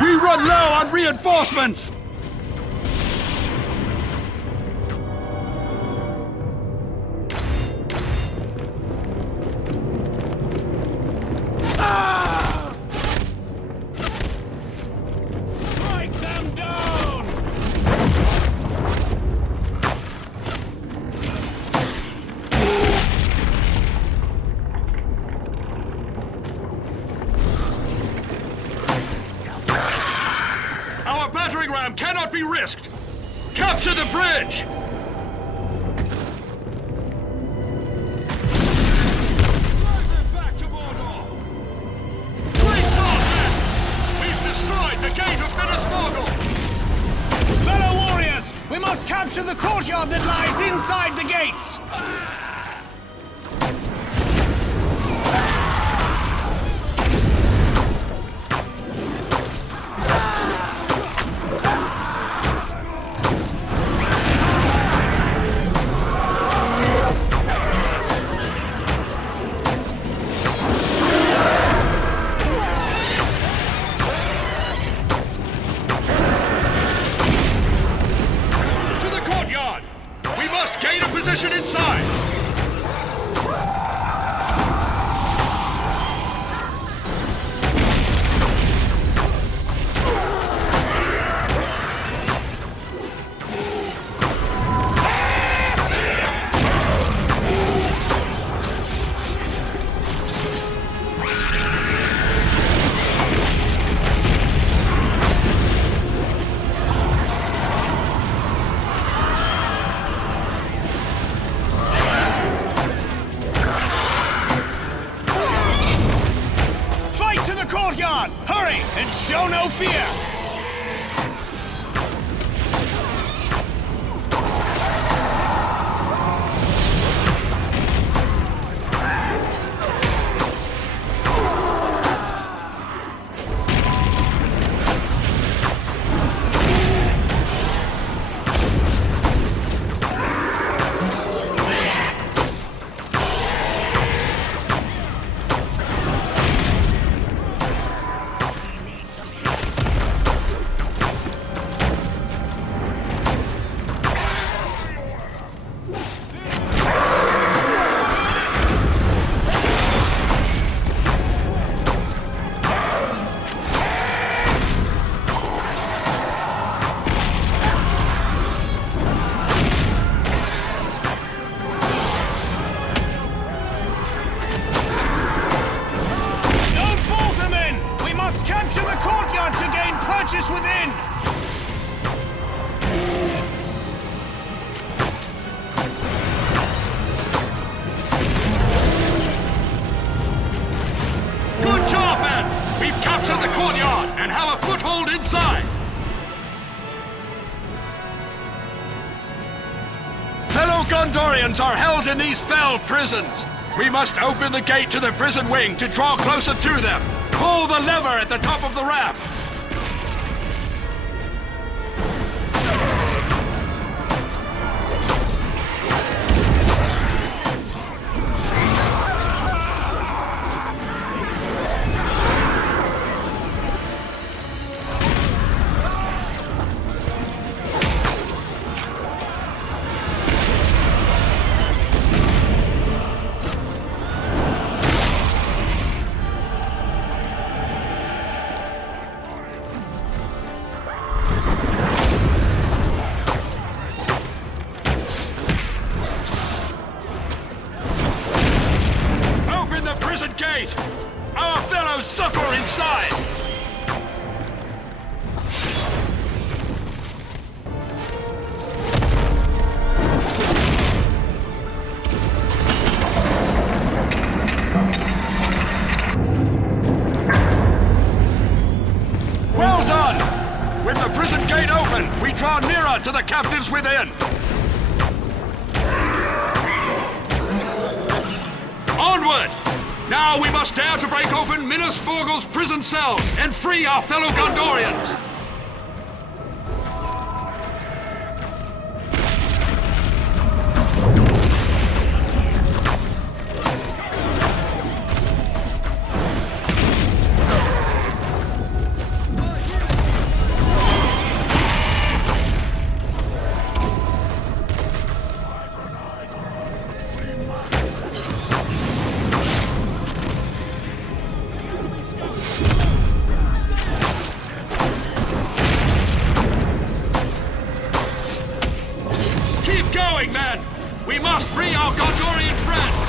We run low on reinforcements! Cannot be risked! Capture the bridge! Drive them back to Mordor! Great job, men! We've destroyed the gate of Minas Morgul! Fellow warriors, we must capture the courtyard that lies inside the gates! Position inside! Hurry and show no fear! courtyard and have a foothold inside. Fellow Gondorians are held in these fell prisons. We must open the gate to the prison wing to draw closer to them. Pull the lever at the top of the ramp. Our fellows suffer inside! Well done! With the prison gate open, we draw nearer to the captives within! Onward! Now we must dare to break open Minas Morgul's prison cells and free our fellow Gondorians! Men! We must free our Gondorian friends!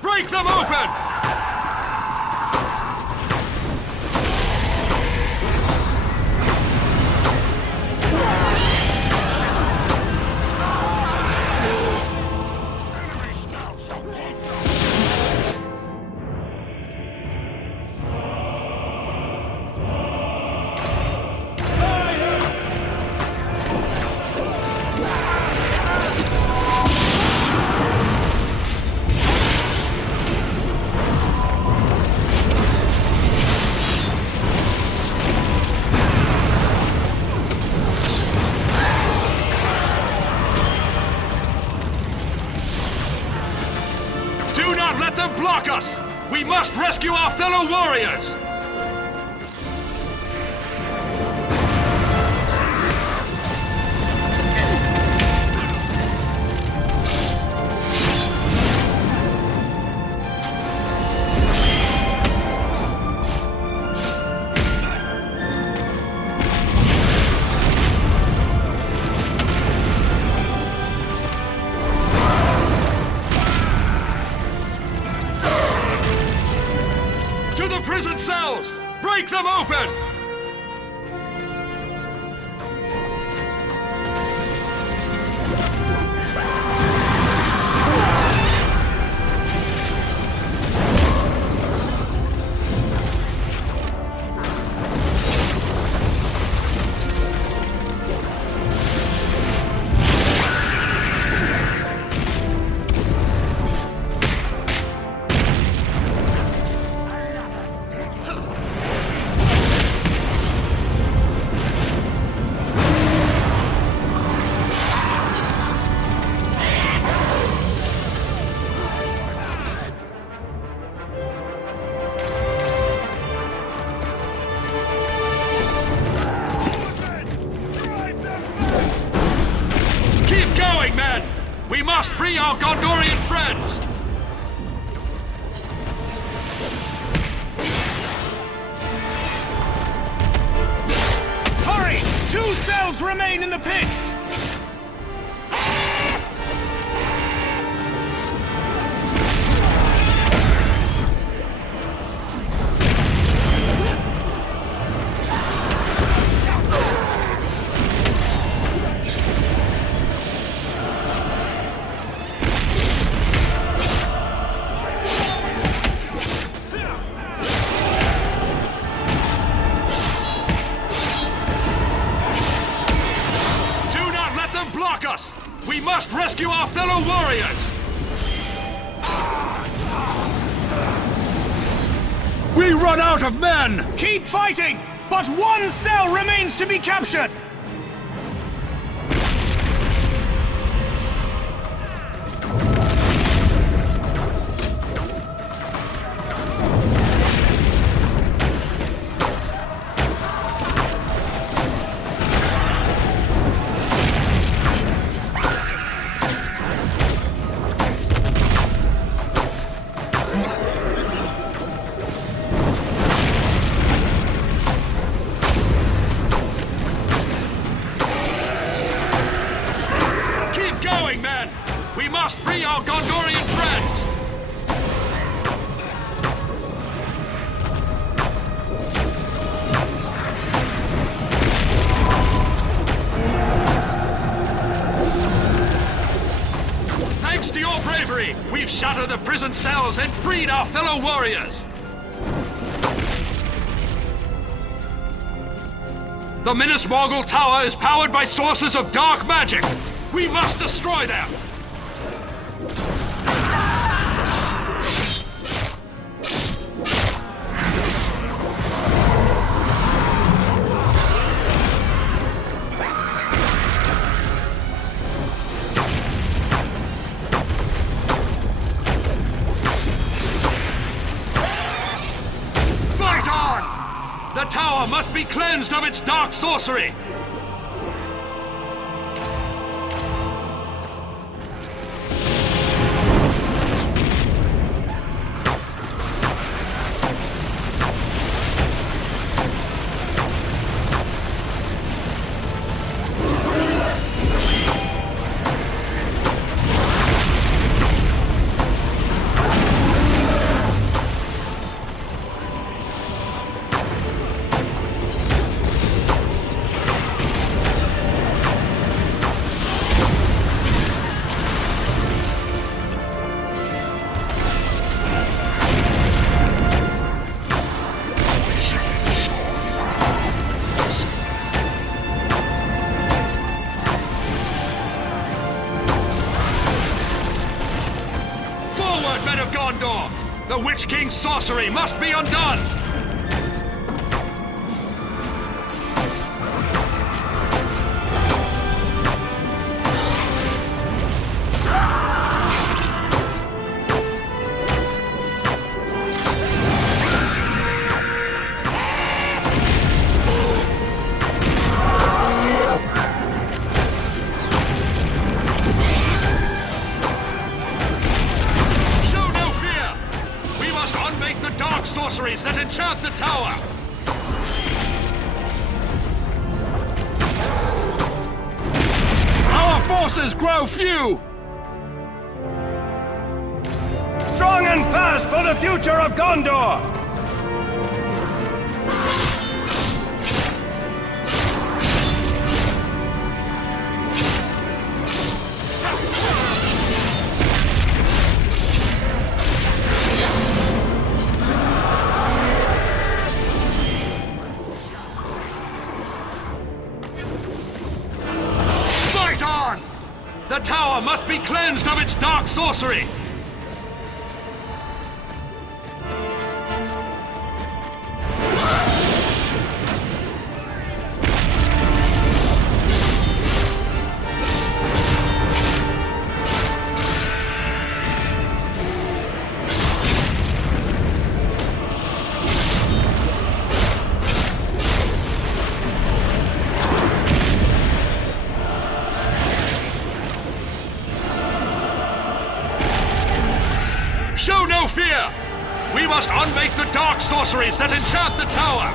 Break them open! Do not let them block us! We must rescue our fellow warriors! To the prison cells! Break them open! We must free our Gondorian friends! Hurry! 2 cells remain in the pits! We must rescue our fellow warriors! We run out of men! Keep fighting! But 1 cell remains to be captured! We must free our Gondorian friends! Thanks to your bravery, we've shattered the prison cells and freed our fellow warriors! The Minas Morgul Tower is powered by sources of dark magic! We must destroy them! Fight on! The tower must be cleansed of its dark sorcery! Men of Gondor! The Witch King's sorcery must be undone! Sorceries that enchant the tower! Our forces grow few! Strong and fast for the future of Gondor! The tower must be cleansed of its dark sorcery! We must unmake the dark sorceries that enchant the tower!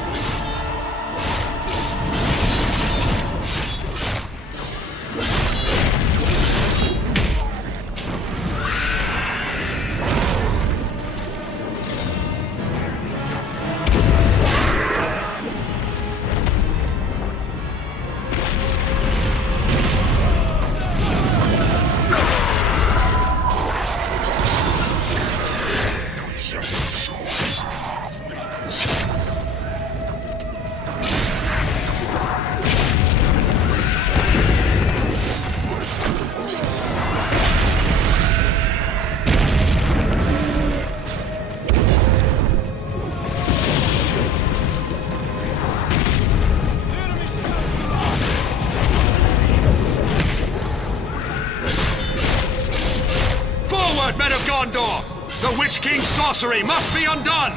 Men of Gondor! The Witch King's sorcery must be undone!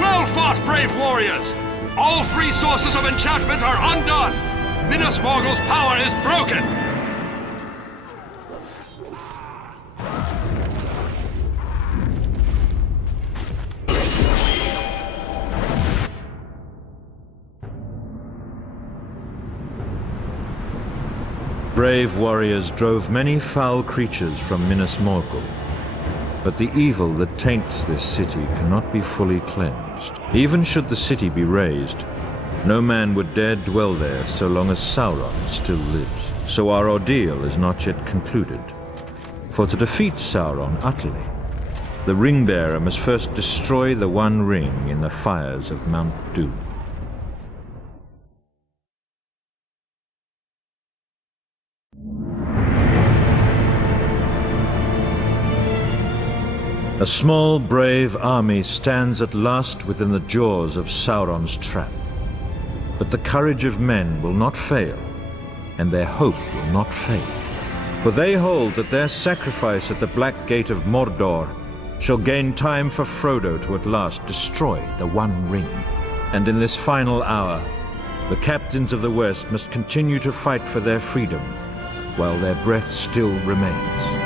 Well fought, brave warriors! All three sources of enchantment are undone! Minas Morgul's power is broken! Brave warriors drove many foul creatures from Minas Morgul, but the evil that taints this city cannot be fully cleansed. Even should the city be razed, no man would dare dwell there so long as Sauron still lives. So our ordeal is not yet concluded. For to defeat Sauron utterly, the Ring-Bearer must first destroy the One Ring in the fires of Mount Doom. A small, brave army stands at last within the jaws of Sauron's trap. But the courage of men will not fail, and their hope will not fade. For they hold that their sacrifice at the Black Gate of Mordor shall gain time for Frodo to at last destroy the One Ring. And in this final hour, the captains of the West must continue to fight for their freedom, while their breath still remains.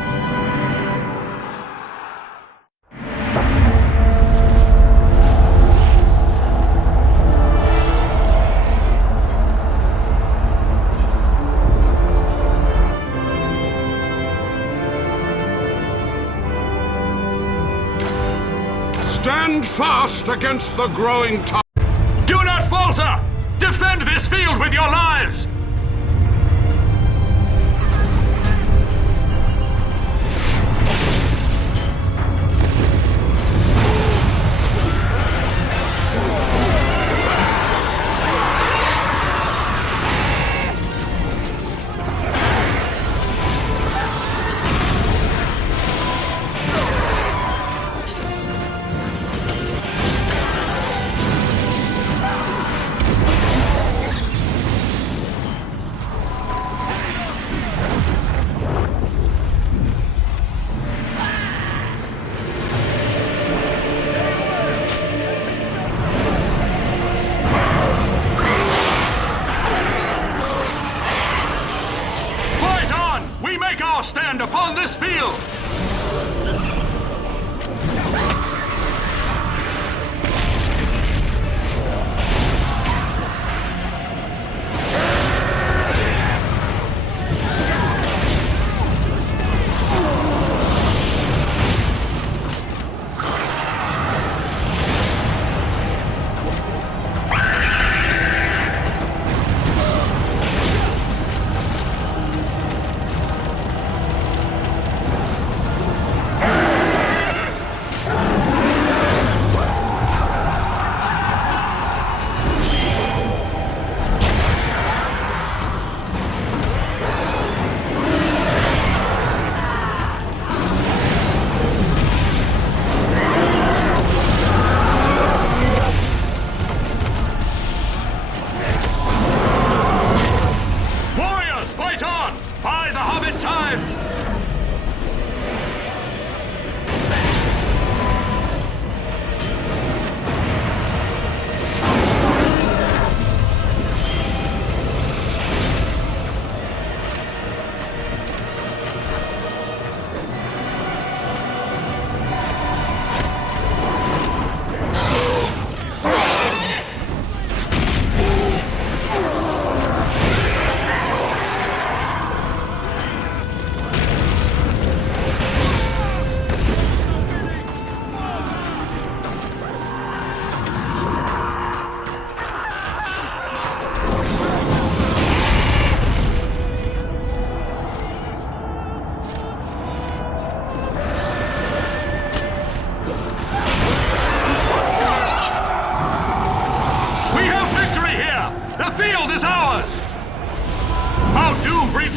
Stand fast against the growing tide. Do not falter! Defend this field with your lives!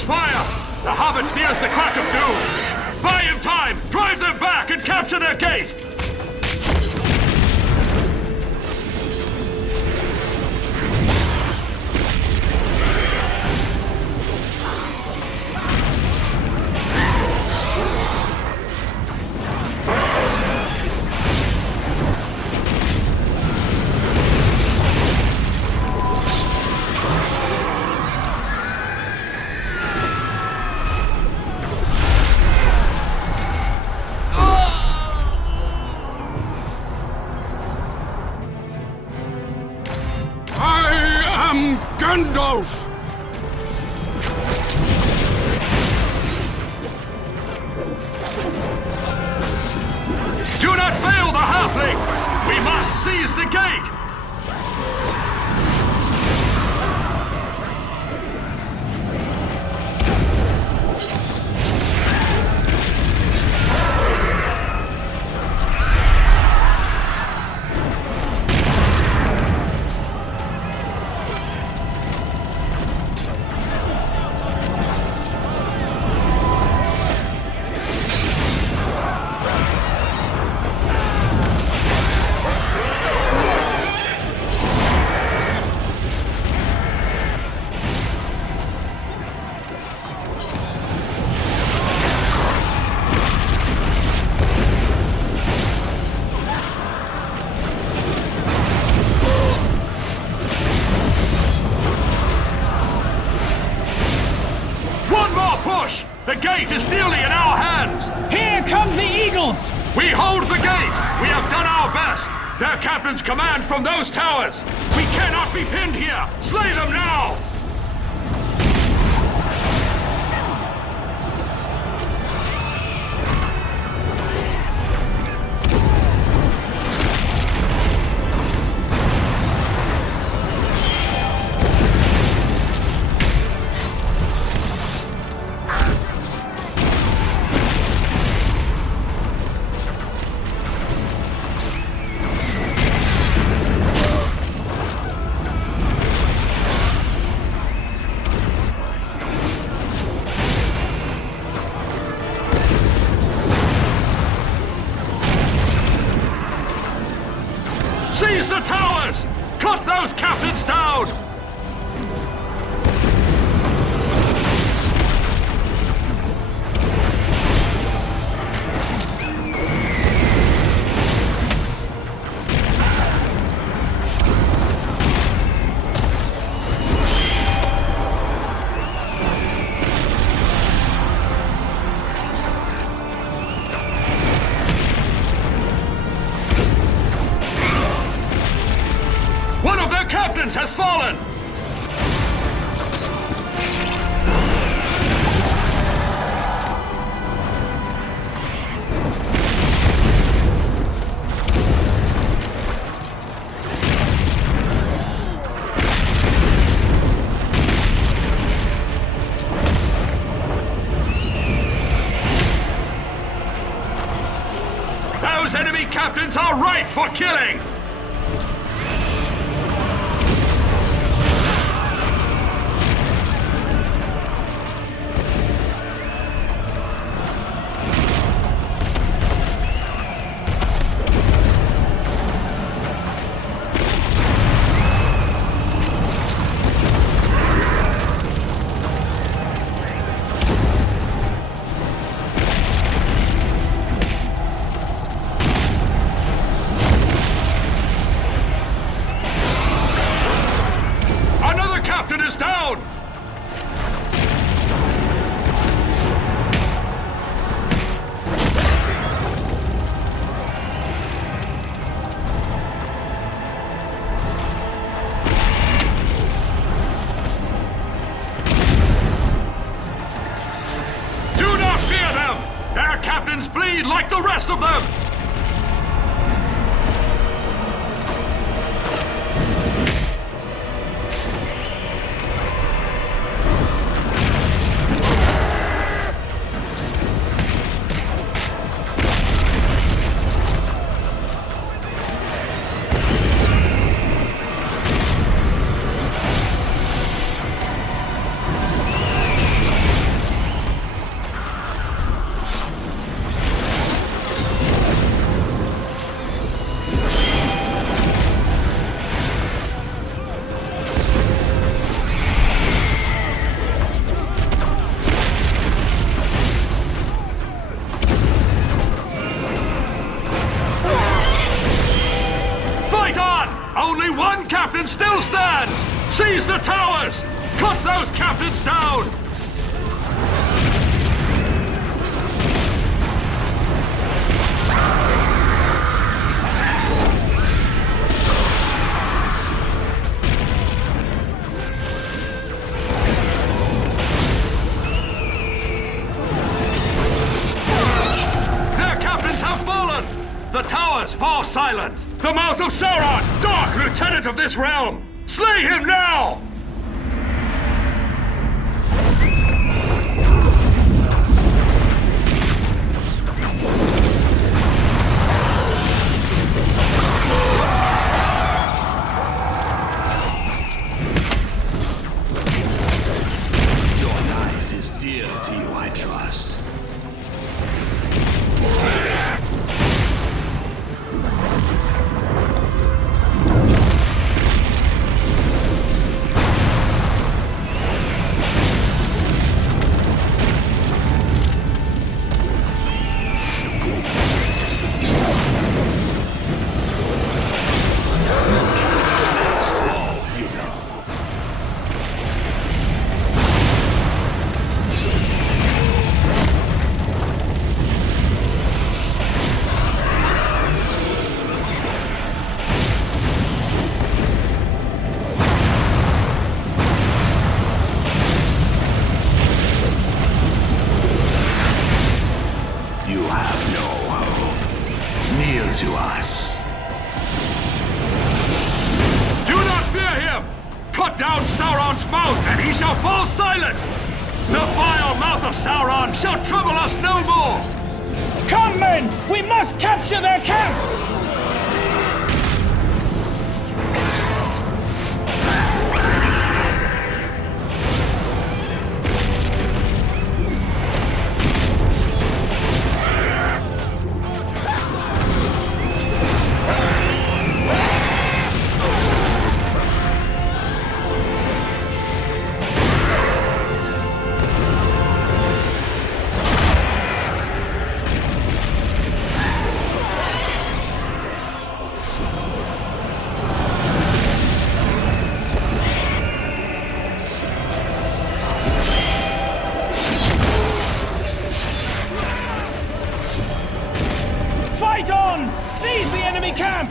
fire! The Hobbit fears the crack of doom! Buy him time! Drive them back and capture their gate! Gandalf! Do not fail the halfling! We must seize the gate! The gate is nearly in our hands! Here come the eagles! We hold the gate! We have done our best! Their captains command from those towers! We cannot be pinned here! Slay them now! Seize the towers! Cut those captains down! One of their captains has fallen! Those enemy captains are ripe for killing! Captain is down! Do not fear them! Their captains bleed like the rest of them! captain still stands! Seize the towers! Cut those captains down! The towers fall silent! The mouth of Sauron, dark lieutenant of this realm! Slay him now! Your life is dear to you, I trust. To us. Do not fear him! Cut down Sauron's mouth, and he shall fall silent! The vile mouth of Sauron shall trouble us no more! Come, men! We must capture their camp! Seize the enemy camp!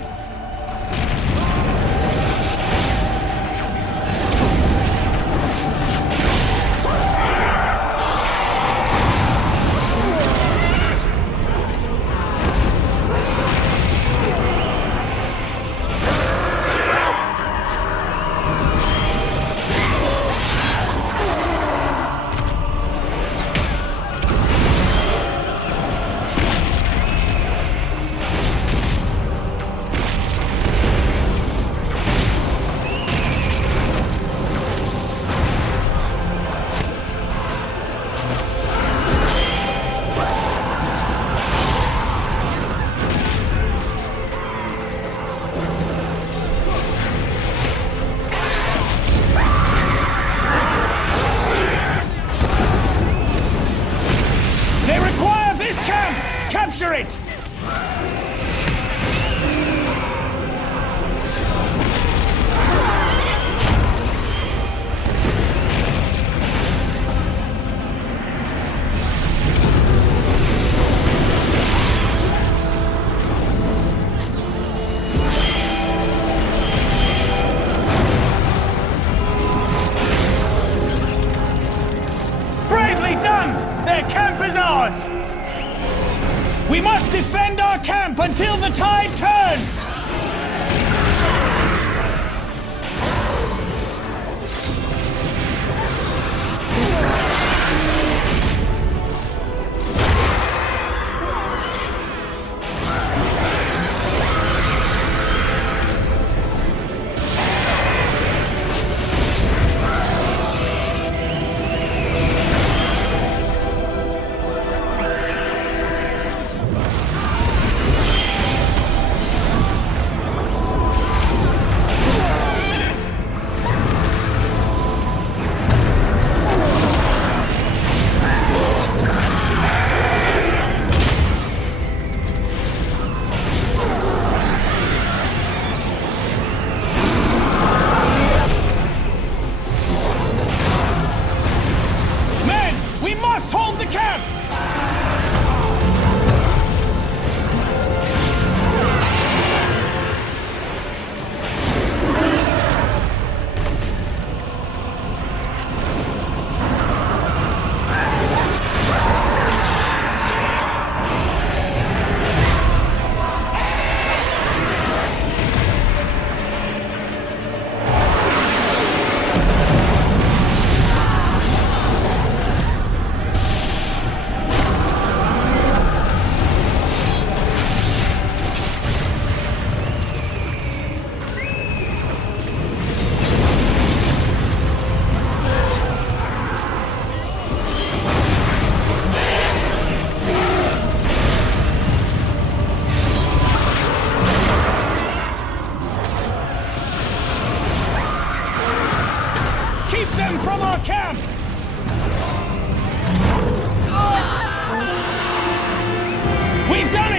Capture it! Bravely done! Their camp is ours! We must defend our camp until the tide turns!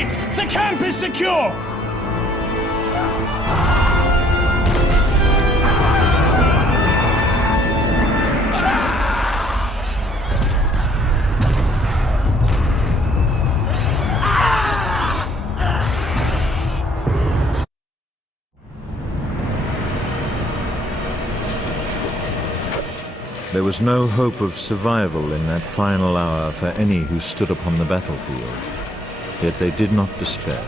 Retreat! The camp is secure! There was no hope of survival in that final hour for any who stood upon the battlefield. Yet they did not despair.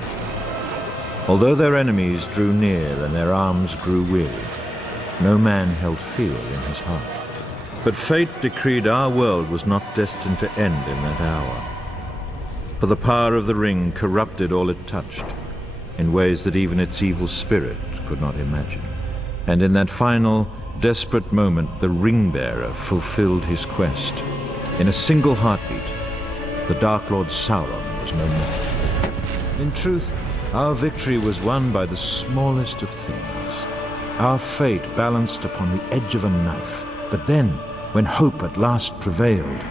Although their enemies drew near and their arms grew weary, no man held fear in his heart. But fate decreed our world was not destined to end in that hour. For the power of the ring corrupted all it touched, in ways that even its evil spirit could not imagine. And in that final, desperate moment, the ring-bearer fulfilled his quest. In a single heartbeat, the Dark Lord Sauron was no more. In truth, our victory was won by the smallest of things. Our fate balanced upon the edge of a knife. But then, when hope at last prevailed,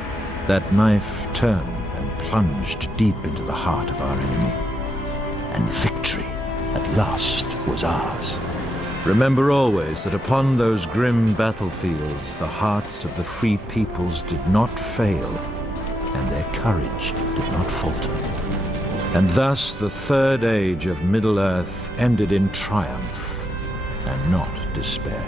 that knife turned and plunged deep into the heart of our enemy. And victory, at last, was ours. Remember always that upon those grim battlefields, the hearts of the free peoples did not fail, and their courage did not falter. And thus the third age of Middle-earth ended in triumph, and not despair.